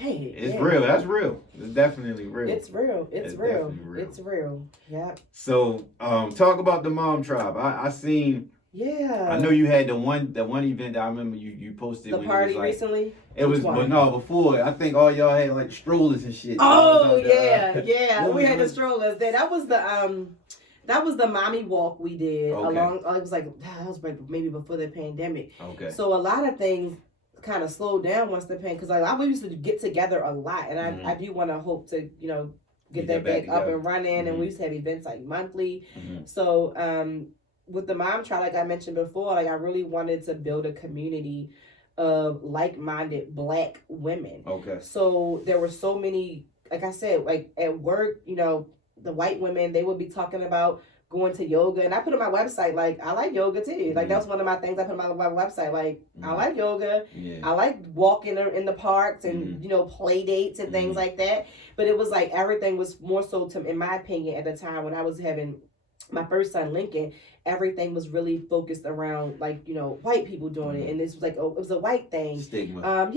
Hey, it's real. That's real. It's definitely real. It's real. It's real. It's real. Yeah. So, talk about the Mom Tribe. I seen. Yeah. I know you had the one event that I remember you posted. The party recently. It was, but no, before I think all y'all had like strollers and shit. Oh yeah. We had the strollers. That was the mommy walk we did along. It was like maybe before the pandemic. Okay. So a lot of things kind of slowed down once the pandemic, because we used to get together a lot, and I do want to hope to get that back up and running, and we used to have events like monthly. So with the Mom Tribe, like I mentioned before, like I really wanted to build a community of like-minded Black women. Okay. So there were so many, like I said, like at work, the white women, they would be talking about going to yoga, and I put on my website like I like yoga too. Like that's one of my things I put on my website. Like I like yoga. I like walking in the parks and play dates and things like that. But it was like everything was more so in my opinion at the time when I was having my first son Lincoln, everything was really focused around like white people doing it, and this was like it was a white thing. Stigma.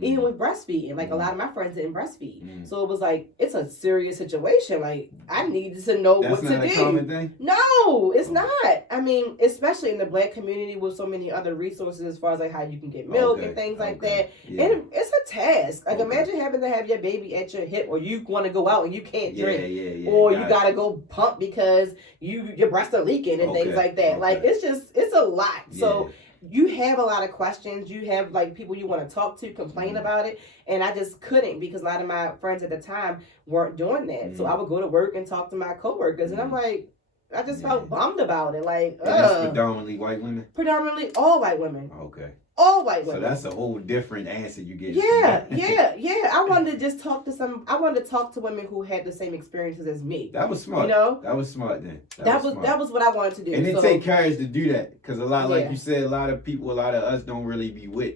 Even with breastfeeding, like a lot of my friends didn't breastfeed, so it was like it's a serious situation. Like I needed to know what to do. That's not a common thing. No, it's not. I mean, especially in the Black community with so many other resources as far as like how you can get milk and things like that. And it's a task. Like imagine having to have your baby at your hip, or you want to go out and you can't drink, or you gotta go pump because your breasts are leaking and things like that. Like it's a lot. So you have a lot of questions. You have like people you want to talk to, complain about it. And I just couldn't, because a lot of my friends at the time weren't doing that. So I would go to work and talk to my coworkers, and I'm like, I just felt bummed about it. Like, that's predominantly white women? Predominantly all white women. Okay. All white women. So that's a whole different answer you get. Yeah. I wanted to just talk to women who had the same experiences as me. That was smart. That was smart then. That was what I wanted to do. And it take courage to do that, because a lot, like you said, a lot of us don't really be with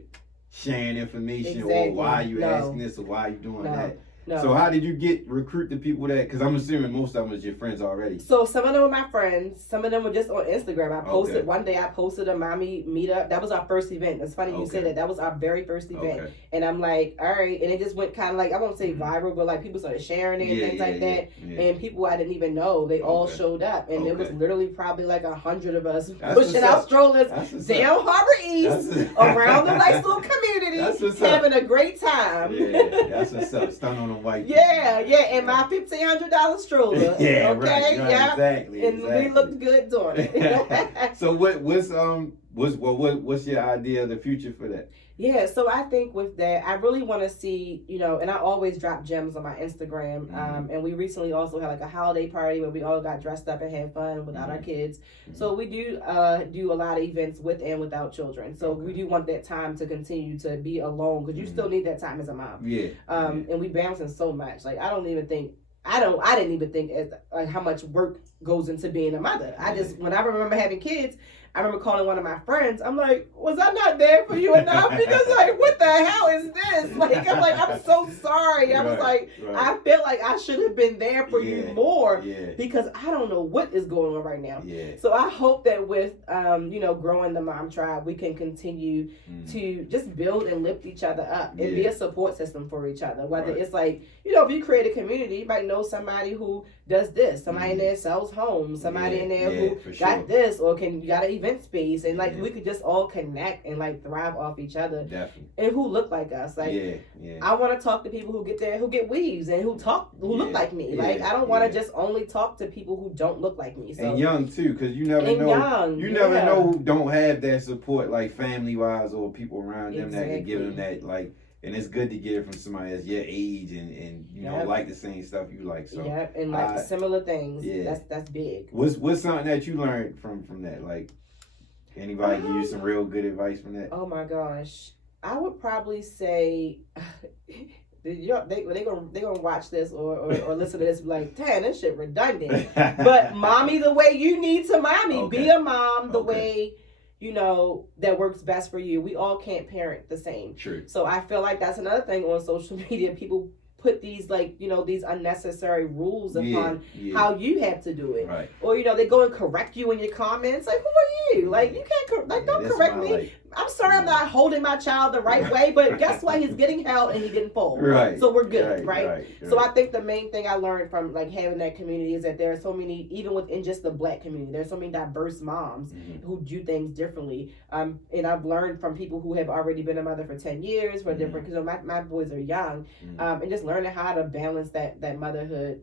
sharing information or why you asking this or why you doing that. No. So how did you recruit the people that? Because I'm assuming most of them was your friends already. So some of them were my friends. Some of them were just on Instagram. I posted one day. I posted a mommy meetup. That was our first event. It's funny you said that. That was our very first event. Okay. And I'm like, all right. And it just went kind of like, I won't say viral, but like people started sharing it and things like that. Yeah. And people I didn't even know, they all showed up. And it was literally probably like 100 of us pushing out strollers down Harbor East around the nice little community, having a great time. Yeah, that's what's up. Stun on the white. Yeah, and my $1,500 stroller. Yeah, okay, right, exactly. And we looked good doing it. So what's your idea of the future for that? Yeah, so I think with that, I really want to see, and I always drop gems on my Instagram. And we recently also had like a holiday party where we all got dressed up and had fun without our kids. So we do do a lot of events with and without children. So we do want that time to continue to be alone because you still need that time as a mom. Yeah. And we bouncing so much. Like I didn't even think as like how much work goes into being a mother. When I remember having kids, I remember calling one of my friends. I'm like, was I not there for you enough? Because like, what the hell is this? Like, I'm so sorry. I was like, I feel like I should have been there for you more because I don't know what is going on right now. Yeah. So I hope that with, growing the mom tribe, we can continue to just build and lift each other up and be a support system for each other. Whether it's like, if you create a community, you might know somebody who does this, somebody in there sells homes, somebody in there who got this, or you got an event space, and like we could just all connect and like thrive off each other. Definitely. And who look like us. Like I want to talk to people who get weaves and who look like me. Like I don't want to just only talk to people who don't look like me. So, and young too, because you never know. You never know who don't have that support, like family wise or people around them that can give them that like. And it's good to get it from somebody that's your age and like the same stuff you like. So and like similar things. Yeah. That's big. What's something that you learned from that? Like anybody give you some real good advice from that? Oh my gosh. I would probably say they gonna watch this or listen to this like, damn, this shit redundant. But mommy the way you need to mommy. Be a mom the way that works best for you. We all can't parent the same. True. So I feel like that's another thing on social media. People put these these unnecessary rules upon how you have to do it. Right. Or they go and correct you in your comments. Like, who are you? Like, you can't don't correct me. Life. I'm sorry I'm not holding my child the right way, but guess what? He's getting held and he didn't fall. Right. So we're good, right? So I think the main thing I learned from like having that community is that there are so many, even within just the Black community, there's so many diverse moms who do things differently. And I've learned from people who have already been a mother for 10 years for different, because my boys are young, and just learning how to balance that motherhood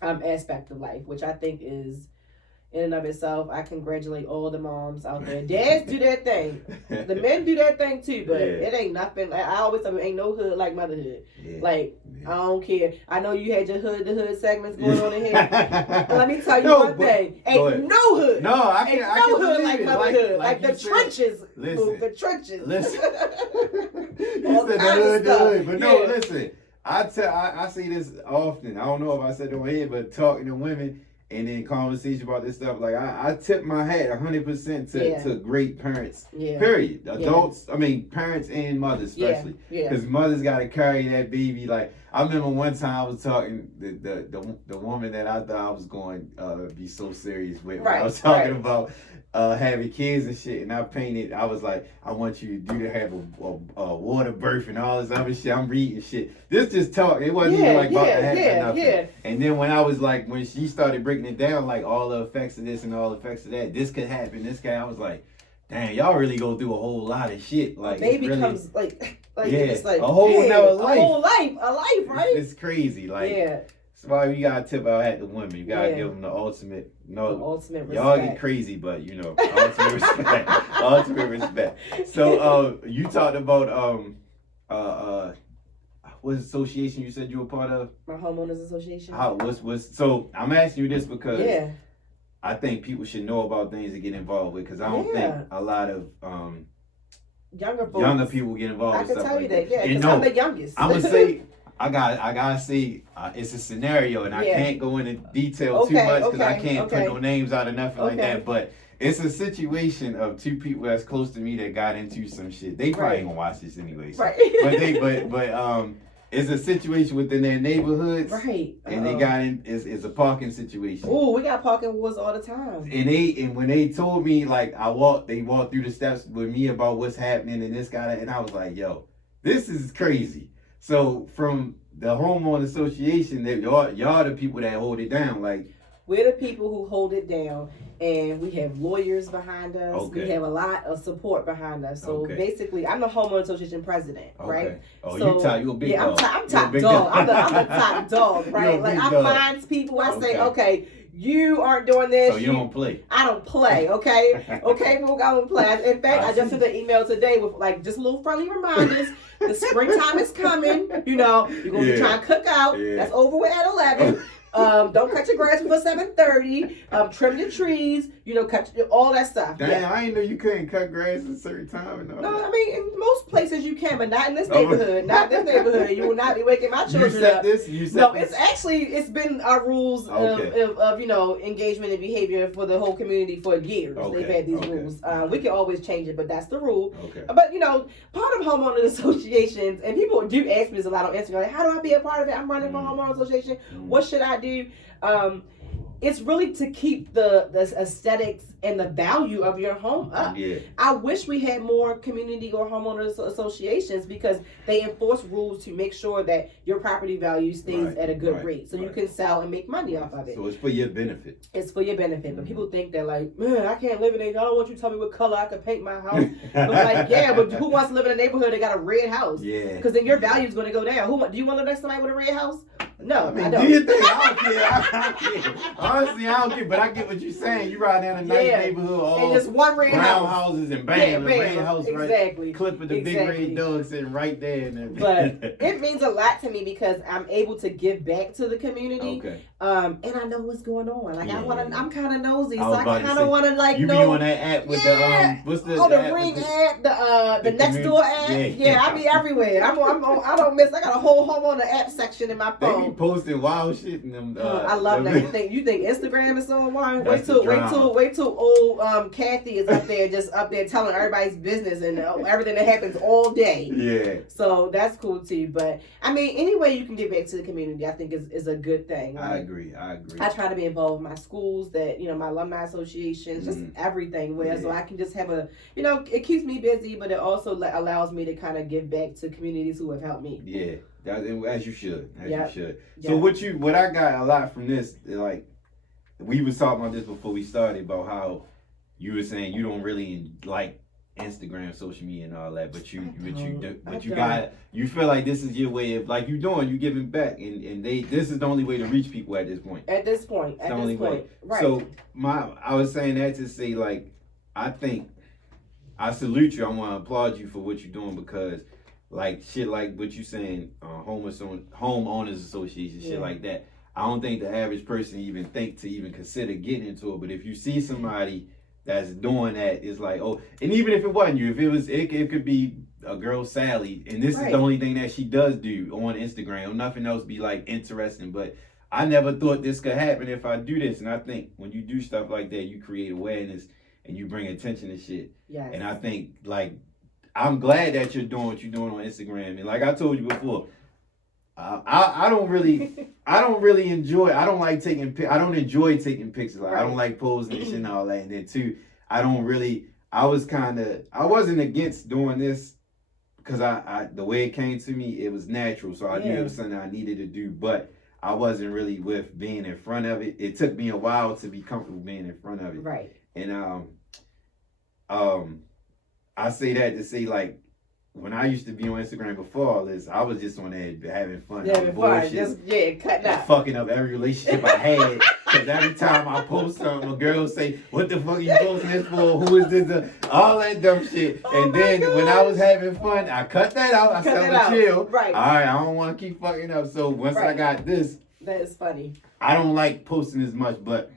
aspect of life, which I think is, in and of itself, I congratulate all the moms out there. Dads do their thing. The men do their thing too, but it ain't nothing. Like, I always tell them, ain't no hood like motherhood. Like, I don't care. I know you had your hood to hood segments going on in here. Let me tell you one thing. Ain't no hood. No, I can't. Ain't no hood like motherhood. Like the trenches. Listen. The trenches. Listen. You said the hood. But no, listen. I say this often. I don't know if I said it on here, but talking to women, and then conversation about this stuff, like I tip my hat 100% to great parents. Period. Adults, I mean parents and mothers especially, because mothers got to carry that baby. Like I remember one time I was talking the woman that I thought I was going be so serious with. I was talking about having kids and shit, and I was like, I want you to have a water birth and all this other shit. I'm reading shit. This just talk. It wasn't even like about to happen or nothing. And then when she started breaking it down, like all the effects of this and all the effects of that, this could happen, this guy, I was like, damn, y'all really go through a whole lot of shit. Like baby really, comes it's like a whole nother life. A life, right? It's crazy. Like that's why you gotta tip our hat to women. You gotta give them the ultimate. Ultimate respect. Y'all get crazy, but ultimate respect. Ultimate respect. So you talked about what association you said you were part of? My homeowners association. So I'm asking you this because I think people should know about things to get involved with, because I don't think a lot of younger people get involved. I can tell you that, because I'm the youngest. I'm gonna say. I gotta say, it's a scenario, and I can't go into detail too much because I can't put no names out or nothing like that. But it's a situation of two people that's close to me that got into some shit. They probably ain't gonna watch this anyway. So. Right. But it's a situation within their neighborhoods, Right. and they got in is a parking situation. Oh, we got parking wars all the time. And when they told me, like, they walked through the steps with me about what's happening and this guy, and I was like, yo, this is crazy. So from the homeowner association, that y'all the people that hold it down, like. We're the people who hold it down, and we have lawyers behind us. Okay. We have a lot of support behind us. So Okay. basically, I'm the homeowner association president, right? Okay. Oh, So, you a big yeah, dog. I'm top dog. I'm the top dog, right? Like I dog. find people. I say, Okay. okay, you aren't doing this. So you don't play. I don't play, okay? Okay, I don't play. In fact, I just sent an email today with like just little friendly reminders. The springtime is coming. You know, you're gonna be trying to cook out. Yeah. That's over with at 11. Don't cut your grass before 7:30. Trim your trees. You know, all that stuff. Damn, Yeah. I didn't know you couldn't cut grass at a certain time. And all No, that. I mean in most places you can, but not in this neighborhood. Not in this neighborhood. You will not be waking my children You set up. this. You set No, this? it's been our rules Okay. of engagement and behavior for the whole community for years. Okay, They've had these okay. rules. We can always change it, but that's the rule. Okay. But part of homeowners associations, and people do ask me this a lot on Instagram, like, how do I be a part of it? I'm running for homeowner association. What should I do? It's really to keep the aesthetics and the value of your home up. Yeah. I wish we had more community or homeowners associations because they enforce rules to make sure that your property value stays at a good rate, so you can sell and make money off of it. So it's for your benefit. It's for your benefit, but people think that like, man, I can't live in it. I don't want you to tell me what color I can paint my house. But like, yeah, but who wants to live in a neighborhood that got a red house? Yeah. Because then your value is going to go down. Do you want to live next to somebody with a red house? No, I mean, I don't. do you think? I don't care. I don't care. Honestly, I don't care. But I get what you're saying. You ride down a nice neighborhood, all and just one red brown house. houses, and bam, Yeah, the red house exactly. right. Clip of the big red dog sitting right there. And But it means a lot to me because I'm able to give back to the community. Okay. And I know what's going on. Like I'm kind of nosy, so I kind of want to like you know. be on that app with the what's the the Ring app, the Next Door app. Yeah, I be everywhere. I don't miss. I got a whole homeowner app section in my phone. They be posting wild shit in them. I love that. You think Instagram is so wild? Wait That's till old Kathy is up there telling everybody's business and everything that happens all day. Yeah. So that's cool too. But I mean, any way you can give back to the community, I think is a good thing. I agree. I try to be involved with my schools, my alumni associations, just everything. So I can just have it keeps me busy, but it also allows me to kind of give back to communities who have helped me. Yeah. As you should. You should. Yep. So what I got a lot from this, like, we was talking about this before we started about how you were saying you don't really like Instagram, social media, and all that, but you feel like this is your way of like you giving back, and this is the only way to reach people at this point. Right. So I was saying that to say, like, I think I salute you. I want to applaud you for what you're doing because, like, shit like what you saying, homeowners association, shit like that. I don't think the average person even think to even consider getting into it. But if you see somebody that's doing that, it's like, oh, and even if it wasn't you, if it was, it could be a girl, Sally, and this is the only thing that she does do on Instagram. Nothing else be like interesting. But I never thought this could happen if I do this. And I think when you do stuff like that, you create awareness and you bring attention to shit. Yes. And I think, like, I'm glad that you're doing what you're doing on Instagram. And like I told you before, I don't really enjoy. I don't enjoy taking pictures. Like, I don't like posing and shit and all that. And then too, I wasn't against doing this because I the way it came to me, it was natural. So I knew it was something I needed to do, but I wasn't really with being in front of it. It took me a while to be comfortable being in front of it. Right. And I say that to say, like, when I used to be on Instagram before all this, I was just on there having fun. Cutting up. Fucking up every relationship I had. Because every time I post something, a girl say, what the fuck are you posting this for? Who is this? All that dumb shit. And then when I was having fun, I cut that out. I said, chill. Right. All right, I don't want to keep fucking up. So once I got this. That is funny. I don't like posting as much, but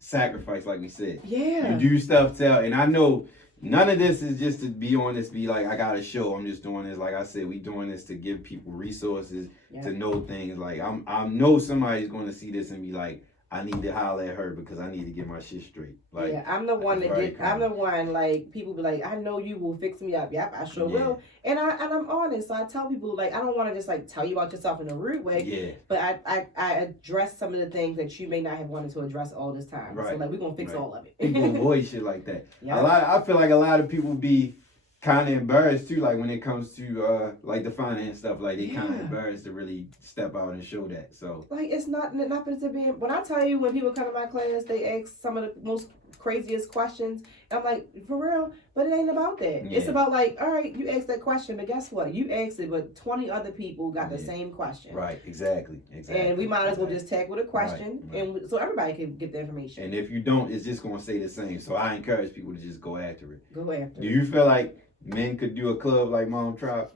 sacrifice, like we said. Yeah. You do stuff, and I know none of this is just to be on this, be like, I got a show. I'm just doing this. Like I said, we doing this to give people resources to know things. Like I know somebody's going to see this and be like, I need to holler at her because I need to get my shit straight. Like, yeah, I'm the one that very get. I'm the one like people be like, I know you will fix me up. Yep, I sure will. And I'm honest. So I tell people like I don't want to just like tell you about yourself in a rude way. Yeah. But I address some of the things that you may not have wanted to address all this time. Right. So like we're gonna fix all of it. People avoid shit like that. Yeah. I feel like a lot of people be kind of embarrassed too, like when it comes to like the finance stuff, like they kind of embarrassed to really step out and show that. So like it's nothing to be. When I tell you, when people come to my class, they ask some of the most craziest questions. I'm like, for real, but it ain't about that. It's about like, all right, you asked that question, but guess what? You asked it, but 20 other people got the same question. Right, exactly. And we might as well just tackle the question, and so everybody can get the information. And if you don't, it's just gonna stay the same. So I encourage people to just go after it. Go after it. Do you feel like men could do a club like Mom Tribe?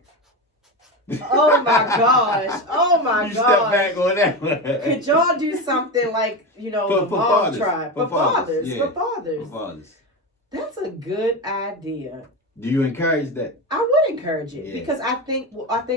Oh my gosh! Oh my you gosh! Step back on that one. Could y'all do something like for Mom Tribe for fathers? For fathers. That's a good idea. Do you encourage that? I would encourage it because I think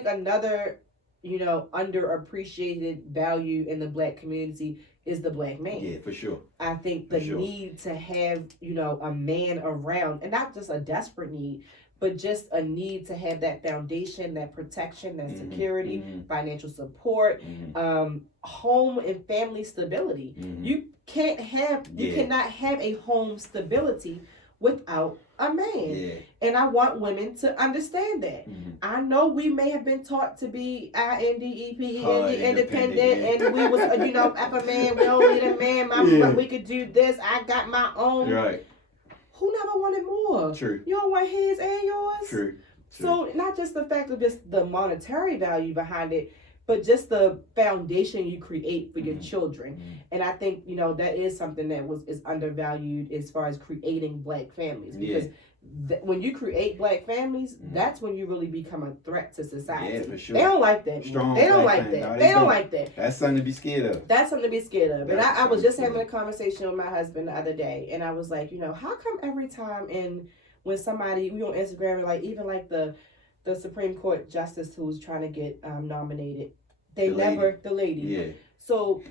another underappreciated value in the Black community is the Black man. Yeah, for sure. I think the need to have a man around, and not just a desperate need, but just a need to have that foundation, that protection, that security, financial support, home and family stability. You cannot have a home stability without a man. And I want women to understand that. I know we may have been taught to be independent, and we was if a man, we don't need a man, we could do this, I got my own. Right. Who never wanted more? True. You don't want his and yours? True. So not just the fact of just the monetary value behind it, but just the foundation you create for your children. And I think, that is something that is undervalued as far as creating Black families. Because when you create Black families, that's when you really become a threat to society. Yeah, for sure. They don't like that. Strong they don't like family. that. No, they don't like that. That's something to be scared of. That's something to be scared of. And I was just having a conversation with my husband the other day, and I was like, how come every time when somebody, we on Instagram, and like even like the Supreme Court justice who's trying to get nominated, the lady. Yeah. So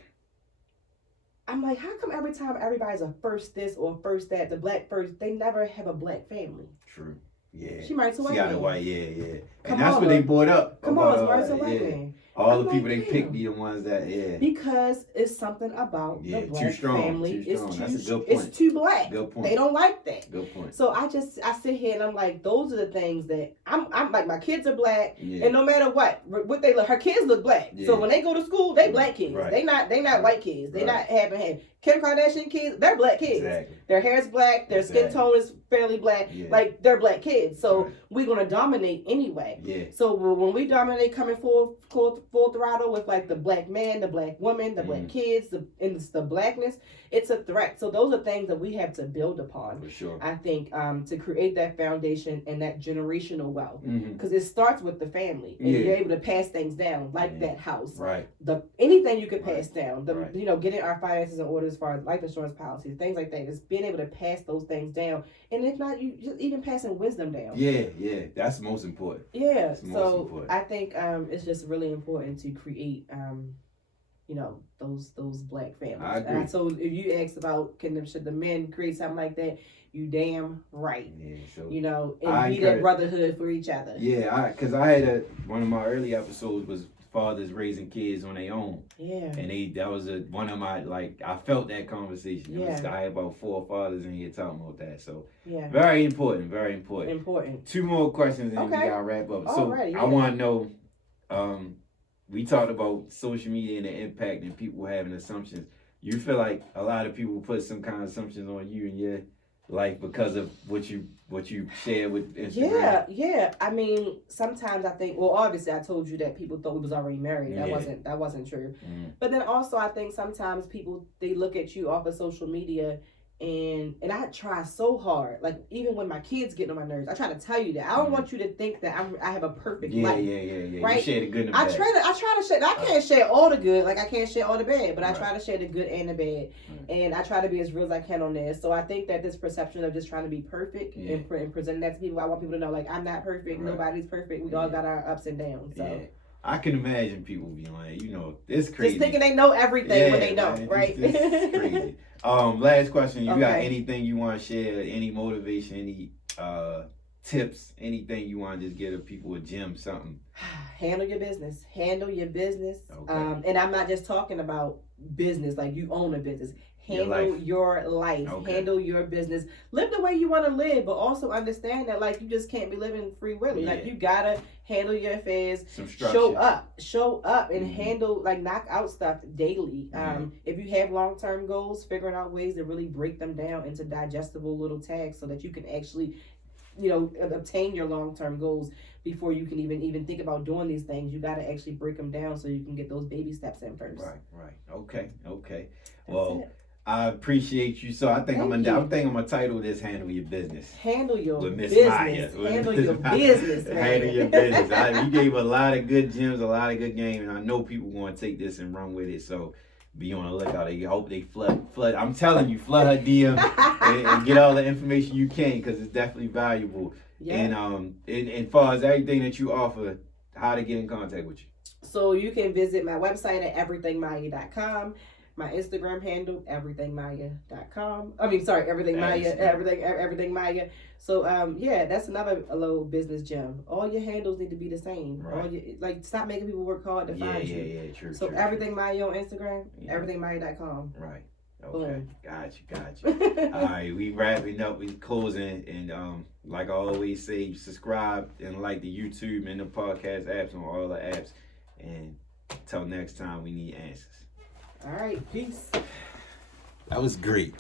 I'm like, how come every time everybody's a first this or first that, the Black first, they never have a Black family? True. Yeah. She married to a white man. And that's what they brought up. It's married to a white man. All the people they picked be the ones that, Because it's something about the Black family. Too strong. That's a good point. It's too Black. Good point. They don't like that. Good point. So I sit here and I'm like, those are the things that I'm like, my kids are Black, and no matter what they look, her kids look Black. So when they go to school, they Black kids. Right. They not white kids. They not having Kim Kardashian kids. They're Black kids. Exactly. Their hair is Black. Their skin tone is fairly Black. Like they're Black kids. So we're gonna dominate anyway. Yeah. So when we dominate, coming full throttle with like the Black man, the Black woman, the Black kids, the Blackness, it's a threat. So those are things that we have to build upon. For sure. I think to create that foundation and that generational wealth, because it starts with the family, and you're able to pass things down like that house. Right. Anything you could pass down. Getting our finances in order as far as life insurance policies, things like that. Just being able to pass those things down, and if not, you just even passing wisdom down. Yeah, that's most important. Yeah. So I think it's just really important to create those Black families. I agree. So if you asked about should the men create something like that, you damn right. Yeah, so and be that brotherhood for each other. Yeah, because I had one of my early episodes was fathers raising kids on their own. Yeah. And that was one of my, I felt that conversation. I had about 4 fathers in here talking about that. So very important, very important. Important. 2 more questions and we gotta wrap up. Alrighty, I want to know, we talked about social media and the impact and people having assumptions. You feel like a lot of people put some kind of assumptions on you and your life because of what you share with Instagram? Yeah. I mean, sometimes I think, well, obviously I told you that people thought we was already married. That wasn't true. But then also I think sometimes people, they look at you off of social media, and I try so hard, like even when my kids get on my nerves, I try to tell you that I don't want you to think that I have a perfect life. Right? You share the good and the bad. I try to share. I can't share all the good, like I can't share all the bad, but I try to share the good and the bad, and I try to be as real as I can on there. So I think that this perception of just trying to be perfect and presenting that to people, I want people to know, like, I'm not perfect. Nobody's perfect. We all got our ups and downs. So. I can imagine people being like, it's crazy. Just thinking they know everything when they don't, man, right? It's crazy. Last question. You got Okay. anything you want to share? Any motivation? Any tips? Anything you want to just give people a gem? Something. Handle your business. Handle your business. Okay. And I'm not just talking about business, like you own a business. Handle your life. Okay. Handle your business. Live the way you want to live, but also understand that like you just can't be living free willy. Like you gotta handle your affairs. Some structure. Show up, and handle, like, knock out stuff daily. If you have long-term goals, figuring out ways to really break them down into digestible little tasks so that you can actually, obtain your long-term goals before you can even think about doing these things. You got to actually break them down so you can get those baby steps in first. Right. Okay. That's it. I appreciate you. So I think I'm gonna title this "Handle Your Business." Handle your with Miss business. Maya. Handle your business, man. Handle your business. You gave a lot of good gems, a lot of good game, and I know people want to take this and run with it. So be on the lookout. I hope they flood. I'm telling you, flood her DM and get all the information you can, because it's definitely valuable. Yeah. And as far as everything that you offer, how to get in contact with you. So you can visit my website at everythingmaya.com. My Instagram handle, everythingmaya.com. Everything Maya, everything Maya. So that's another little business gem. All your handles need to be the same. Right. Stop making people work hard to find you. Yeah, true. So everything Maya on Instagram, everythingmaya.com. Right. Okay. Boom. Got you. All right, we wrapping up, we closing, and like I always say, subscribe and like the YouTube and the podcast apps on all the apps. And until next time, we need answers. All right, peace. That was great.